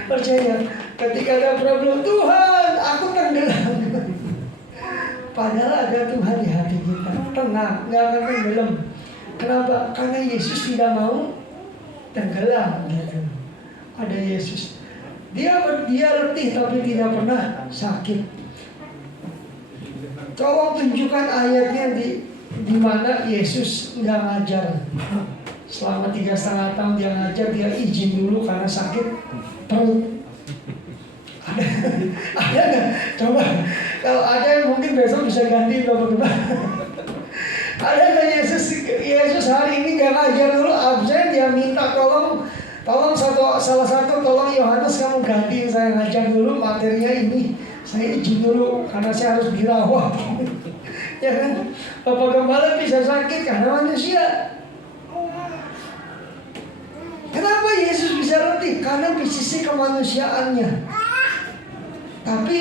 Percaya. Ketika ada problem, Tuhan, aku tenggelam. Padahal ada Tuhan di hati kita. Tenang, nggak akan tenggelam. Kenapa? Karena Yesus tidak mau tenggelam gitu. Ada Yesus. Dia letih tapi tidak pernah sakit. Tolong tunjukkan ayatnya di mana Yesus nggak ngajar. Selama 3,5 tahun dia ngajar, dia izin dulu karena sakit perut. Ada nggak? Coba kalau ada mungkin besok bisa ganti Bapak Gembala. Ada nggak Yesus hari ini nggak ngajar dulu, absen, dia minta tolong salah satu tolong Yohanes kamu ganti, saya ngajar dulu materinya ini, saya izin dulu karena saya harus dirawat. Ya kan? Bapak Gembala bisa sakit karena manusia. Kenapa Yesus bisa letih? Karena di sisi kemanusiaannya. Tapi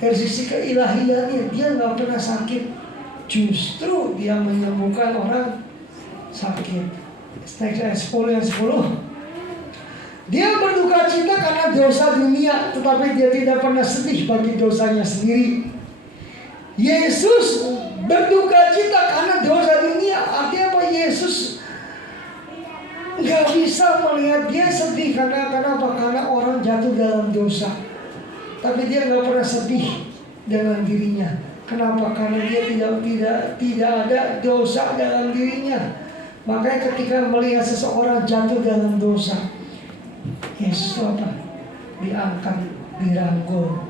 dari sisi keilahiannya dia nggak pernah sakit. Justru dia menyembuhkan orang sakit. Ayat 10 yang 10. Dia berduka cita karena dosa dunia, tetapi dia tidak pernah sedih bagi dosanya sendiri. Yesus berduka cita karena dosa dunia. Artinya apa? Yesus nggak bisa melihat dia sedih karena orang jatuh dalam dosa. Tapi dia nggak pernah sedih dengan dirinya. Kenapa? Karena dia tidak ada dosa dalam dirinya. Makanya ketika melihat seseorang jatuh dalam dosa, Yesus apa? Diangkat, dirangkul,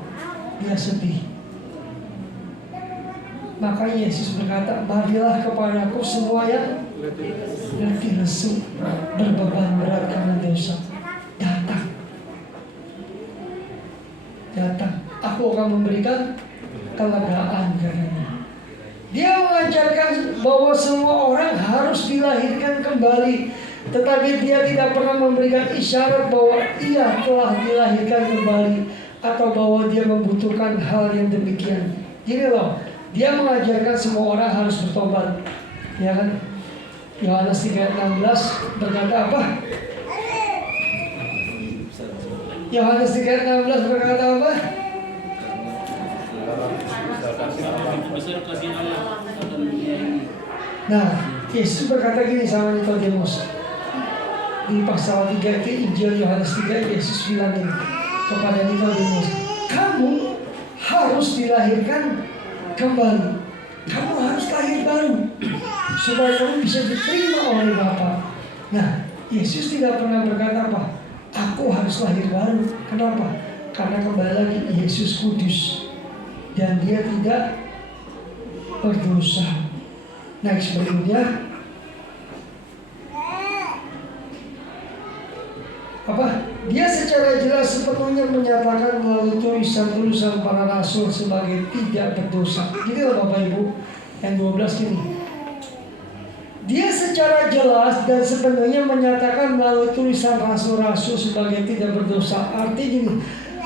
dia sedih. Maka Yesus berkata, marilah kepadaku semua yang letih lesu, berbeban berat karena dosa. Datang, aku akan memberikan kelegaan katanya. Dia mengajarkan bahwa semua orang harus dilahirkan kembali, tetapi dia tidak pernah memberikan isyarat bahwa ia telah dilahirkan kembali atau bahwa dia membutuhkan hal yang demikian. Jadi loh, dia mengajarkan semua orang harus bertobat, ya kan? Yohanes 3:16 berkata apa? Yohanes 3:16 berkata apa? Nah, Yesus berkata gini sama Nikodemus. Di pasal 3 itu Injil Yohanes 3, Yesus bilang gini kepada Nikodemus, kamu harus dilahirkan kembali. Kamu harus lahir baru supaya kamu bisa diterima oleh Bapa. Nah, Yesus tidak pernah berkata apa? Aku harus lahir baru. Kenapa? Karena kembali lagi Yesus kudus dan dia tidak berdosa. Next berikutnya apa? Dia secara jelas sepenuhnya menyatakan melalui tulisan-tulisan para rasul sebagai tidak berdosa. Gitu loh Bapak Ibu. Yang 12 gini. Dia secara jelas dan sepenuhnya menyatakan melalui tulisan rasul-rasul sebagai tidak berdosa. Artinya gini,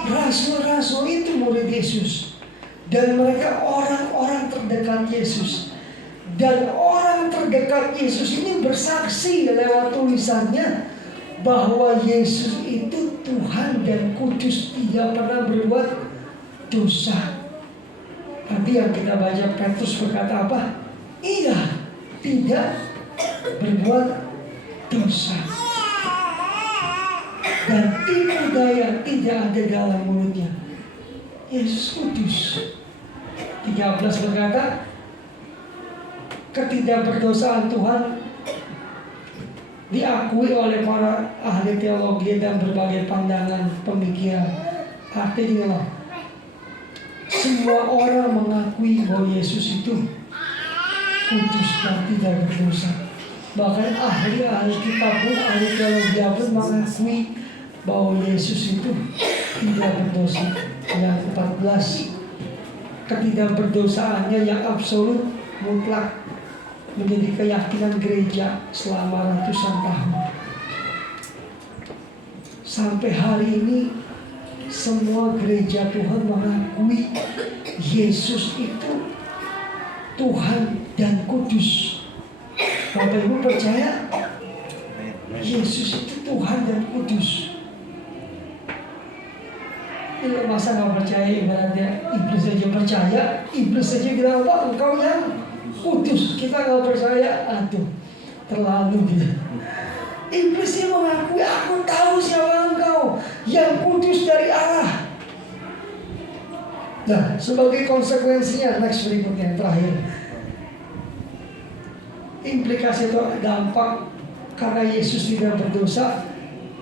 rasul-rasul itu murid Yesus dan mereka orang-orang terdekat Yesus. Dan orang terdekat Yesus ini bersaksi lewat tulisannya bahwa Yesus itu Tuhan dan kudus, tidak pernah berbuat dosa. Tadi yang kita baca Petrus berkata apa? Ia tidak berbuat dosa dan tipu daya tidak ada dalam mulutnya. Yesus kudus. 13 berkata, ketidakberdosaan Tuhan diakui oleh para ahli teologi dan berbagai pandangan pemikiran. Artinya semua orang mengakui bahwa Yesus itu kudus dan tidak berdosa. Bahkan ahli kitab pun, ahli teologi pun mengakui bahwa Yesus itu tidak berdosa. Yang 14, ketidakberdosaannya yang absolut mutlak menjadi keyakinan gereja selama ratusan tahun. Sampai hari ini semua gereja Tuhan mengakui Yesus itu Tuhan dan kudus. Bapak Ibu percaya Yesus itu Tuhan dan kudus. Ini masa nggak percaya, ibaratnya iblis saja percaya, iblis saja bilang apa? Engkau yang kudus, kita nggak percaya, aduh terlalu gitu. Iblis yang mengakui, aku tahu siapa engkau, yang kudus dari Allah. Nah, sebagai konsekuensinya, next berikutnya yang terakhir, implikasi atau dampak karena Yesus tidak berdosa.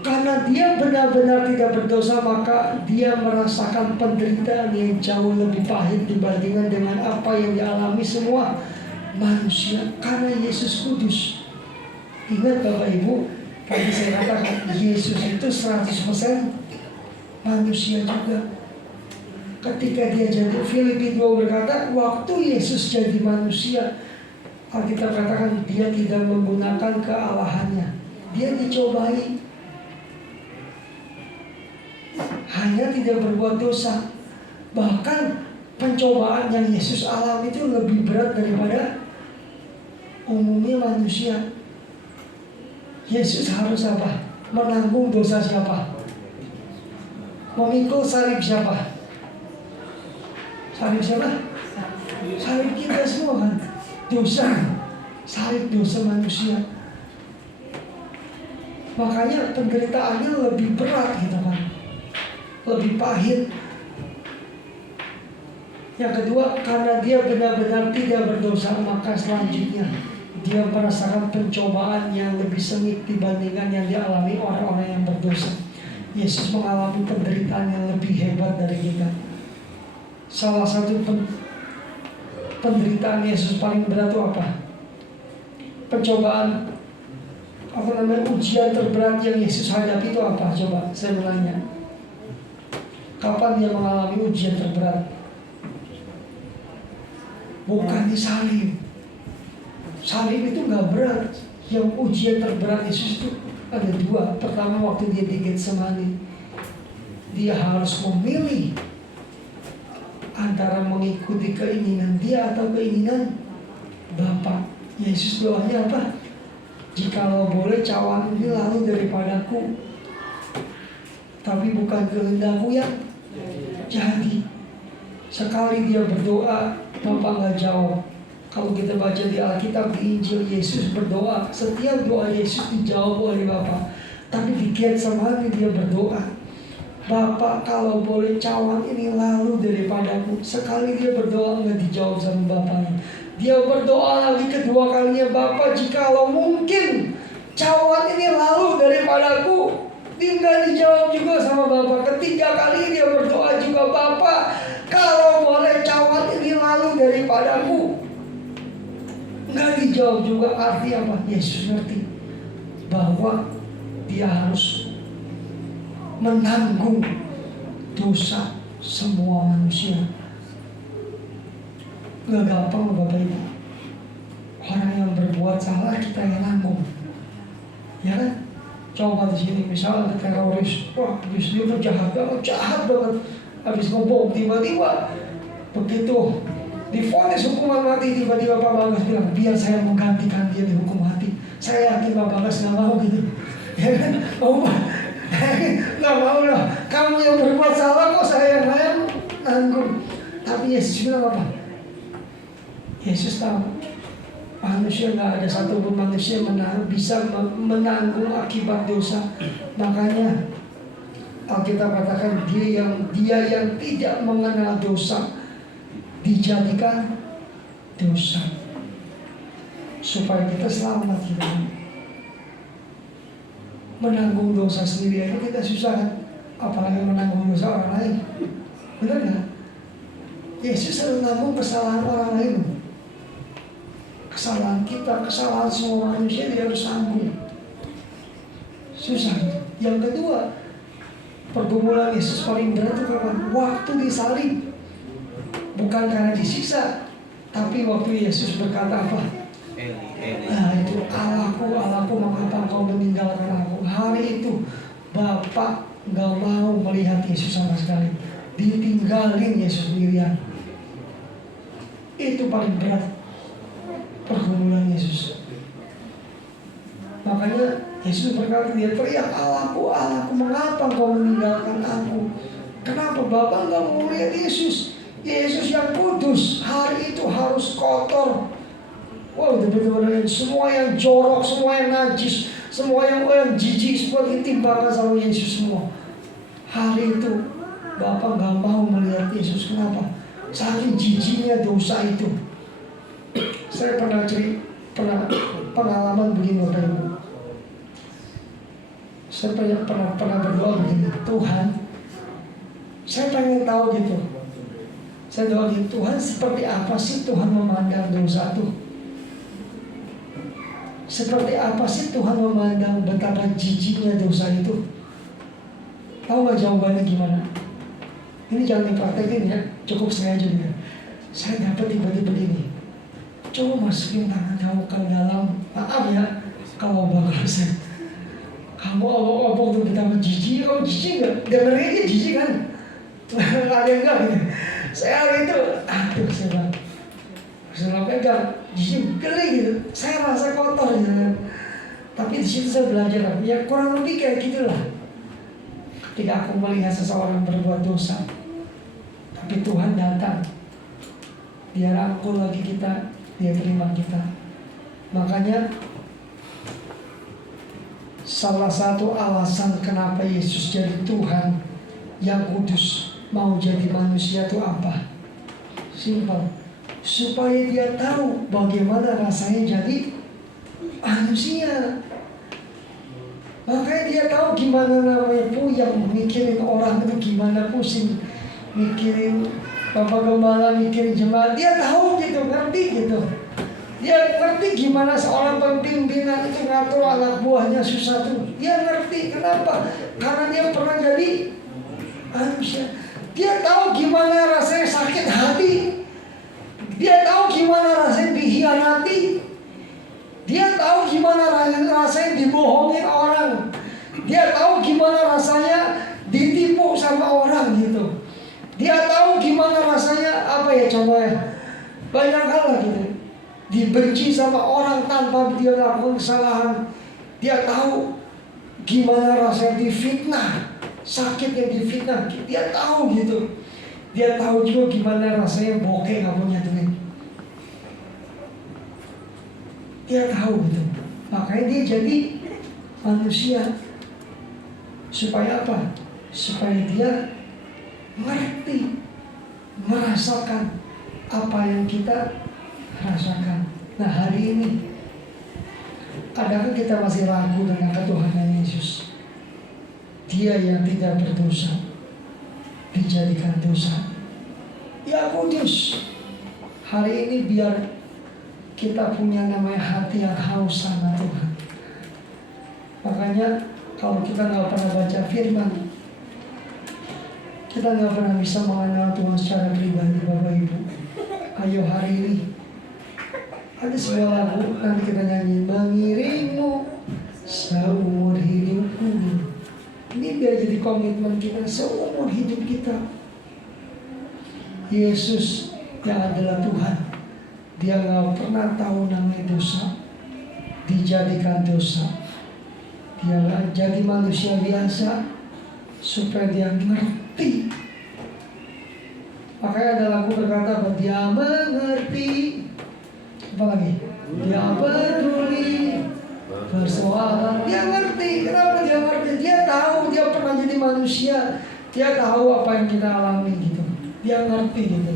Karena dia benar-benar tidak berdosa, maka dia merasakan penderitaan yang jauh lebih pahit dibandingkan dengan apa yang dialami semua manusia. Karena Yesus kudus. Ingat Bapak Ibu, tadi saya katakan Yesus itu 100% manusia juga. Ketika dia jadi, Filipi 2 berkata, waktu Yesus jadi manusia, Alkitab katakan dia tidak menggunakan kealahannya. Dia dicobai, hanya tidak berbuat dosa. Bahkan pencobaan yang Yesus alami itu lebih berat daripada umumnya manusia. Yesus harus apa? Menanggung dosa siapa? Memikul salib siapa? Salib siapa? Salib kita semua kan? Dosa, salib dosa manusia. Makanya penderitaannya lebih berat gitu kan, lebih pahit. Yang kedua, karena dia benar-benar tidak berdosa, maka selanjutnya dia merasakan pencobaan yang lebih sengit dibandingkan yang dialami orang-orang yang berdosa. Yesus mengalami penderitaan yang lebih hebat dari kita. Salah satu penderitaan Yesus paling berat itu apa? Pencobaan, ujian terberat yang Yesus hadapi itu apa? Coba saya bertanya. Kapan dia mengalami ujian terberat? Bukan di salib. Salib itu nggak berat. Yang ujian terberat Yesus itu ada dua. Pertama, waktu dia di Getsemani, dia harus memilih antara mengikuti keinginan dia atau keinginan Bapa. Yesus doanya apa? Jikalau boleh cawan ini lalu daripadaku, tapi bukan kehendakku yang jadi. Sekali dia berdoa, Bapa nggak jawab. Kalau kita baca di Alkitab, di Injil, Yesus berdoa. Setiap doa Yesus dijawab oleh Bapa. Tapi di Getsemani dia berdoa, Bapa kalau boleh cawan ini lalu daripadaku. Sekali dia berdoa nggak dijawab sama Bapaknya. Dia berdoa lagi kedua kalinya, Bapa jikalau mungkin cawan ini lalu daripadaku. Dia nggak dijawab juga sama Bapa. Ketiga kali dia berdoa juga, Bapa kalau boleh cawan ini lalu daripadaku. Nggak dijawab juga. Arti apa? Yesus ngerti bahwa dia harus menanggung dosa semua manusia. Gak gampang Bapak Ibu. Orang yang berbuat salah kita yang nanggung, ya kan? Coba di sini misalnya ada teroris, wah habis dia tuh jahat banget, habis ngebom tiba-tiba begitu divonis hukuman mati, tiba-tiba Pak Bagas bilang biar saya menggantikan dia dihukum mati. Saya yakin Pak Bagas nggak mau gitu, ya kan? Nggak mau lah, kamu yang berbuat salah kok saya yang nanggung. Tapi Yesus bilang apa? Yesus tahu manusia nggak ada satupun manusia bisa menanggung akibat dosa. Makanya Alkitab katakan dia yang tidak mengenal dosa dijadikan dosa supaya kita selamat gitu. Menanggung dosa sendiri itu kita susah kan, apalagi menanggung dosa orang lain. Benar nggak? Yesus selalu menanggung kesalahan orang lain. Kesalahan kita, kesalahan semua manusia dia harus tanggung. Susah itu. Yang kedua, pergumulan Yesus paling berat itu kapan? Waktu disalib. Bukan karena disiksa, tapi waktu Yesus berkata apa? Nah itu, Allahku, Allahku, mengapa engkau meninggalkan aku? Hari itu Bapa gak mau melihat Yesus sama sekali. Ditinggalin Yesus sendirian. Itu paling berat pergumulan Yesus. Makanya Yesus berkata, dia teriak, Allahku, Allahku, mengapa engkau meninggalkan aku? Kenapa Bapak nggak mau lihat Yesus? Yesus yang kudus, hari itu harus kotor. Wow, benar-benar semua yang jorok, semua yang najis, semua yang jijik, semua ditimbangkan sama Yesus semua. Hari itu Bapak nggak mau melihat Yesus. Kenapa? Saking jijiknya dosa itu. Saya pernah pengalaman begini Bapak Ibu. Saya pernah berdoa begini, Tuhan, saya pengen tahu gitu. Saya doa gitu, Tuhan seperti apa sih Tuhan memandang dosa itu? Seperti apa sih Tuhan memandang betapa jijiknya dosa itu? Tahu nggak jawabannya gimana? Ini jangan dipraktekin ya, cukup sengaja juga. Saya dapat tiba-tiba begini. Coba masukin tangan kamu ke dalam, maaf ya, kalau bagus. Kamu obok-obok tuh betapa jijik, kamu jijik nggak? Dengarnya aja jijik kan? Ada enggak gitu? Saya hari itu, aduh saya pegang, jijik geli gitu. Saya rasa kotor gitu kan. Tapi di situ saya belajar, ya kurang lebih kayak gitulah. Ketika aku melihat seseorang berbuat dosa, tapi Tuhan datang, Dia rangkul lagi kita, Dia terima kita. Makanya salah satu alasan kenapa Yesus jadi Tuhan yang kudus mau jadi manusia itu apa? Simpel, supaya Dia tahu bagaimana rasanya jadi manusia. Makanya Dia tahu gimana namanya puyeng mikirin orang itu gimana, pusing mikirin Bapak Gembala, mikirin jemaat. Dia tahu gitu, ngerti gitu. Dia ngerti gimana seorang pimpinan itu ngatur anak buahnya susah tuh. Dia ngerti, kenapa? Karena dia pernah jadi manusia. Dia tahu gimana rasanya sakit hati. Dia tahu gimana rasanya dikhianati. Dia tahu gimana rasanya dibohongin orang. Dia tahu gimana rasanya ditipu sama orang gitu. Dia tahu gimana rasanya, apa ya contohnya, banyak hal gitu. Dibenci sama orang tanpa dia melakukan kesalahan. Dia tahu gimana rasanya difitnah, sakitnya difitnah. Dia tahu gitu. Dia tahu juga gimana rasanya bokeh gak punya duit. Dia tahu gitu. Makanya dia jadi manusia. Supaya apa? Supaya dia ngerti, merasakan apa yang kita rasakan. Nah hari ini, adakah kita masih ragu dengan ketuhanan Yesus? Dia yang tidak berdosa dijadikan dosa. Ya kudus. Hari ini biar kita punya namanya hati yang haus sama Tuhan. Makanya kalau kita nggak pernah baca firman, kita nggak pernah bisa mengenal Tuhan secara pribadi, Bapak Ibu. Ayo hari ini ada sebuah lagu nanti kita nyanyi, mengiringmu seumur hidupku. Ini biar jadi komitmen kita seumur hidup kita. Yesus yang adalah Tuhan, Dia nggak pernah tahu namanya dosa, dijadikan dosa. Dia nggak jadi manusia biasa supaya dia ngerti. Makanya ada lagu berkata, Dia mengerti. Apa lagi? Dia peduli persoalan. Dia ngerti. Kenapa dia ngerti? Dia tahu, dia pernah jadi manusia. Dia tahu apa yang kita alami gitu. Dia ngerti gitu.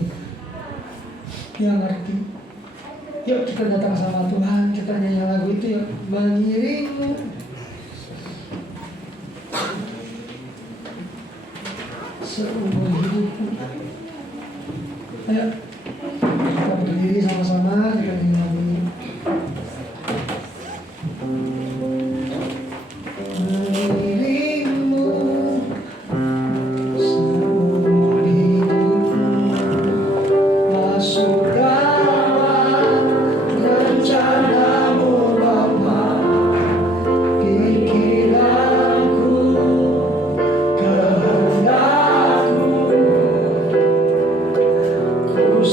Dia ngerti. Yuk kita datang sama Tuhan, kita nyanyi lagu itu ya. Mengiringmu seumur hidupku. Ayo kita berdiri sama-sama, kita nyanyi lagu ini. Mengiringmu seumur hidupku, masuk dalam rencanamu Bapa. Pikiranku, kehendakku, ku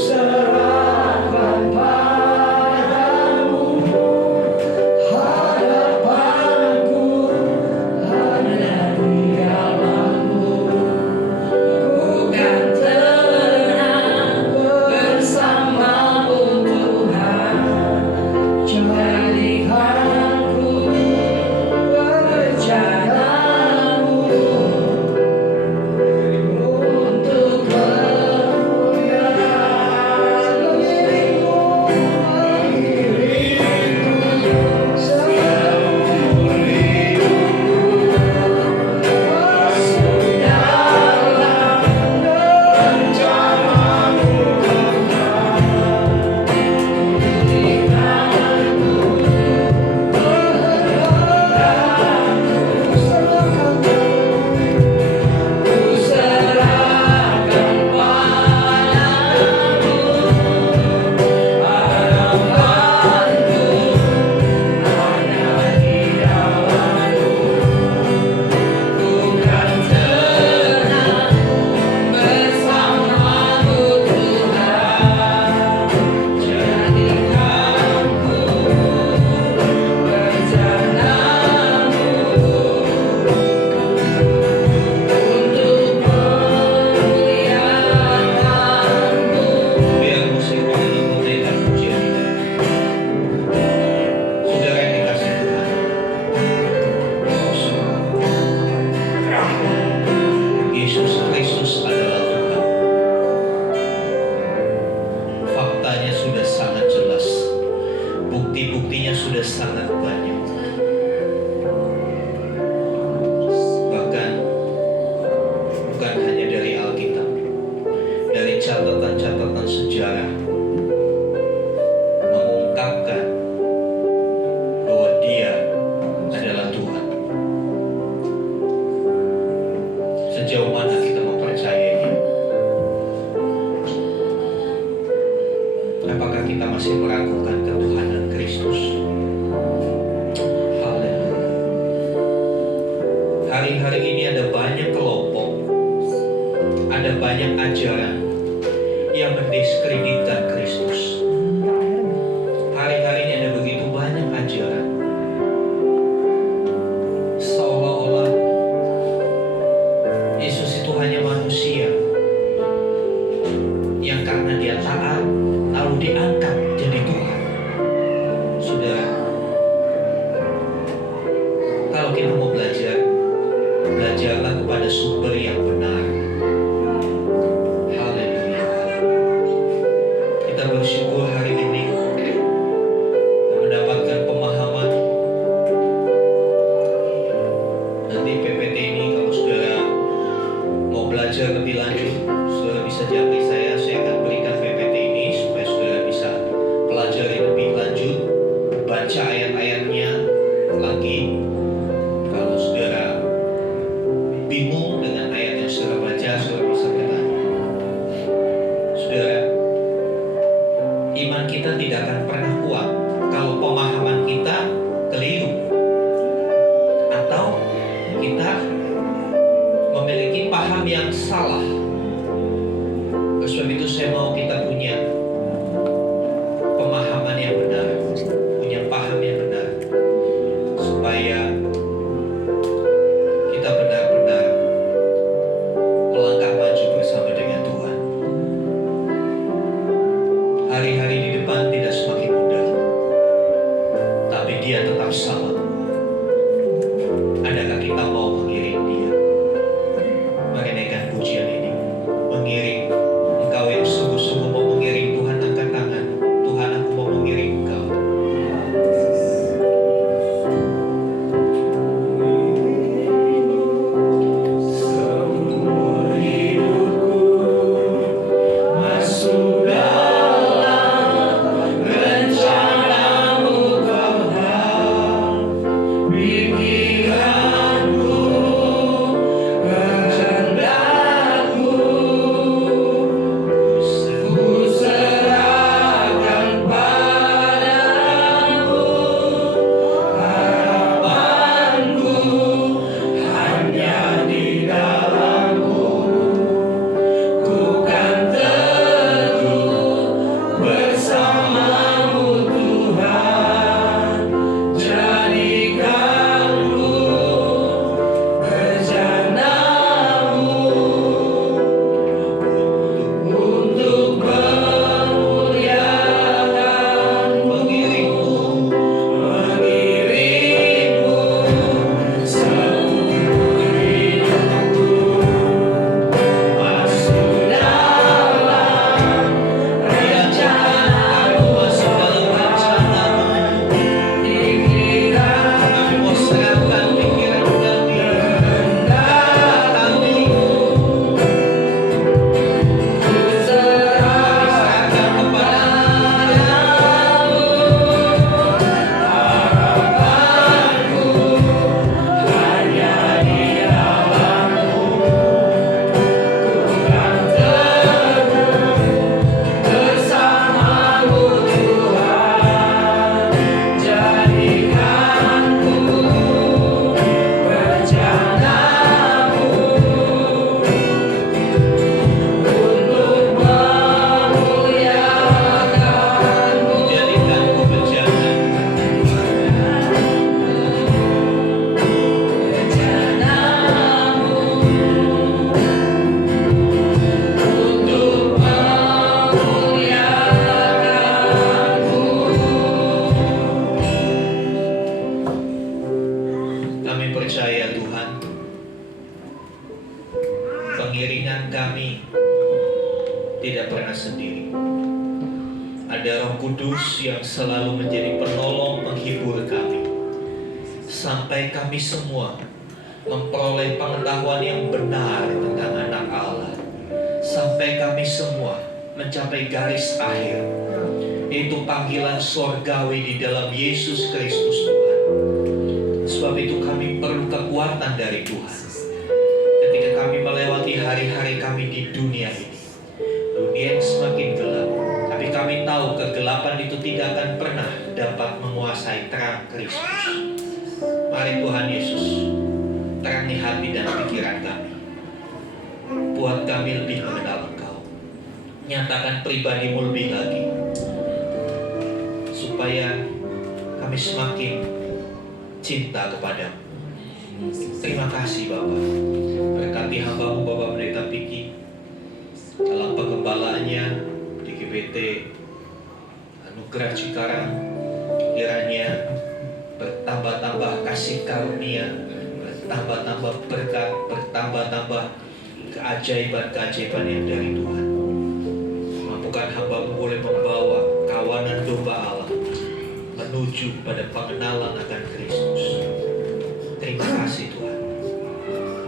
catatan-catatan sejarah mengungkapkan bahwa Dia adalah Tuhan. Sejauh mana kita mempercayainya? Apakah kita masih meragukan ketuhanan Kristus? Haleluya. Hari-hari ini ada banyak kelompok, ada banyak ajaran yang mendiskreditkan Kristus. Hari-hari ini ada begitu banyak ajaran, seolah-olah Yesus itu hanya manusia yang karena dia taat lalu diangkat jadi Tuhan. Saudara, kalau kita mau belajar, belajarlah kepada sumber yang benar. Haleluya. Kita bersyukur hari ini kita mendapatkan pemahaman. Nanti PPT ini kalau saudara mau belajar lebih lanjut, saudara bisa jampi saya akan berikan PPT ini supaya saudara bisa pelajari lebih lanjut, baca ayat-ayatnya lagi. Kalau saudara bingung dengan ayat yang saudara baca, saudara bisa bertanya. Saudara, iman kita tidak akan pernah kuat kalau pemahaman kita keliru atau kita memiliki paham yang salah. Oleh sebab itu saya mau kita punya pemahaman yang benar, punya paham yang benar, supaya kita benar-benar melangkah maju bersama dengan Tuhan. Hari-hari di depan tidak semakin mudah, tapi Dia tetap sama. Adakah kita mau mengiring Dia? Mari naikkan pujian ini, mengiring. Engkau yang sungguh-sungguh mau mengiring Tuhan, angkat tangan. Tuhan, aku mau mengiring Engkau. pengiringan kami tidak pernah sendiri. Ada Roh Kudus yang selalu menjadi penolong penghibur kami, sampai kami semua memperoleh pengetahuan yang benar tentang Anak Allah, sampai kami semua mencapai garis akhir, yaitu panggilan surgawi di dalam Yesus Kristus Tuhan. Sebab itu kami perlu kekuatan dari Tuhan ketika kami melewati hari-hari kami di dunia ini. Dunia yang semakin gelap, tapi kami tahu kegelapan itu tidak akan pernah dapat menguasai terang Kristus. Mari Tuhan Yesus, terangi hati dan pikiran kami, buat kami lebih mengenal Engkau. Nyatakan pribadimu lebih lagi, supaya kami semakin cinta kepadamu. Terima kasih Bapa. Berkati hamba-Mu Bapak Pendeta Piki dalam penggembalaannya di GBT Anugerah Cikarang. Kiranya bertambah-tambah kasih karunia, bertambah-tambah berkat, bertambah-tambah keajaiban-keajaiban yang dari Tuhan. Mampukan hamba-Mu boleh membawa kawanan domba Allah menuju pada pengenalan akan Kristus. Terima kasih Tuhan.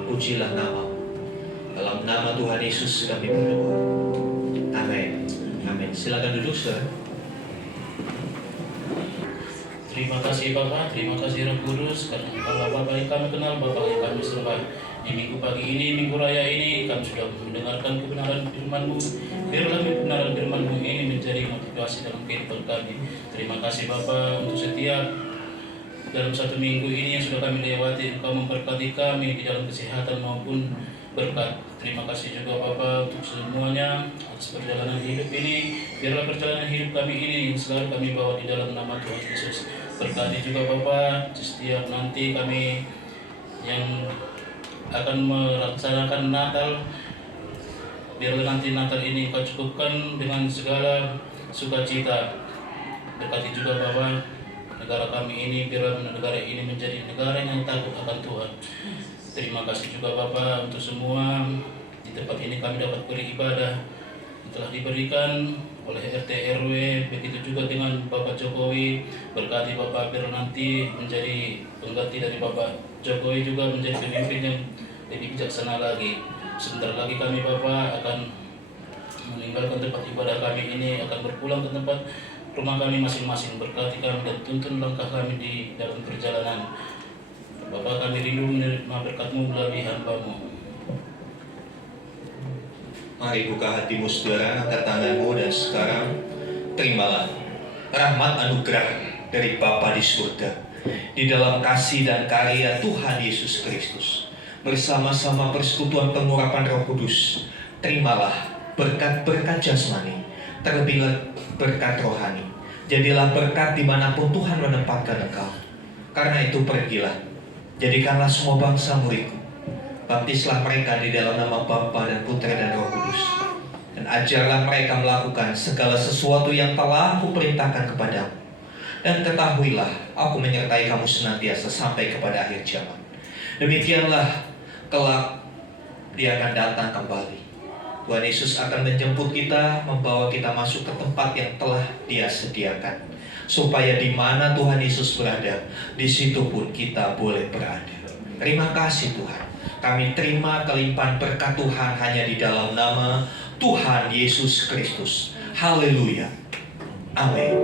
Pujilah nama-Mu. Dalam nama Tuhan Yesus kami berdoa. Amin. Amin. Silakan duduk, saudara. Terima kasih Bapak, terima kasih Roh Kudus, karena Engkaulah Bapa yang kami kenal, Bapa yang kami sembah. Di minggu pagi ini, minggu raya ini, kami sudah mendengarkan kebenaran firman-Mu. Biarlah kebenaran firman-Mu ini menjadi motivasi dalam kehidupan kami. Terima kasih Bapa untuk setiap dalam satu minggu ini yang sudah kami lewati. Engkau memberkati kami di dalam kesehatan maupun berkat. Terima kasih juga Bapa untuk semuanya atas perjalanan hidup ini. Biarlah perjalanan hidup kami ini selalu kami bawa di dalam nama Tuhan Yesus. Berkati juga Bapa setiap nanti kami yang akan melaksanakan Natal. Biarlah nanti Natal ini Kau cukupkan dengan segala sukacita. Berkati juga Bapa negara kami ini, biarlah negara ini menjadi negara yang takut akan Tuhan. Terima kasih juga Bapa untuk semua di tempat ini kami dapat beribadah yang telah diberikan oleh RT RW, begitu juga dengan Bapak Jokowi. Berkati Bapak biar nanti menjadi pengganti dari Bapak Jokowi juga menjadi pemimpin yang lebih bijaksana lagi. Sebentar lagi kami Bapak akan meninggalkan tempat ibadah kami ini, akan berpulang ke tempat rumah kami masing-masing. Berkati kami dan tuntun langkah kami di dalam perjalanan. Bapak kami rindu menerima berkat-Mu melalui hamba-Mu. Mari buka hatimu saudara, angkat tanganmu, dan sekarang terimalah rahmat anugerah dari Bapa di surga di dalam kasih dan karya Tuhan Yesus Kristus. Bersama-sama persekutuan pengurapan Roh Kudus, terimalah berkat-berkat jasmani, terlebih berkat rohani. Jadilah berkat dimanapun Tuhan menempatkan engkau. Karena itu pergilah, jadikanlah semua bangsa muridku. Baptislah mereka di dalam nama Bapa dan Putra dan Roh Kudus. Dan ajarlah mereka melakukan segala sesuatu yang telah Aku perintahkan kepadamu. Dan ketahuilah, Aku menyertai kamu senantiasa sampai kepada akhir zaman. Demikianlah kelak Dia akan datang kembali. Tuhan Yesus akan menjemput kita, membawa kita masuk ke tempat yang telah Dia sediakan. Supaya di mana Tuhan Yesus berada, di situ pun kita boleh berada. Terima kasih Tuhan. Kami terima kelimpahan berkat Tuhan hanya di dalam nama Tuhan Yesus Kristus. Haleluya. Amin.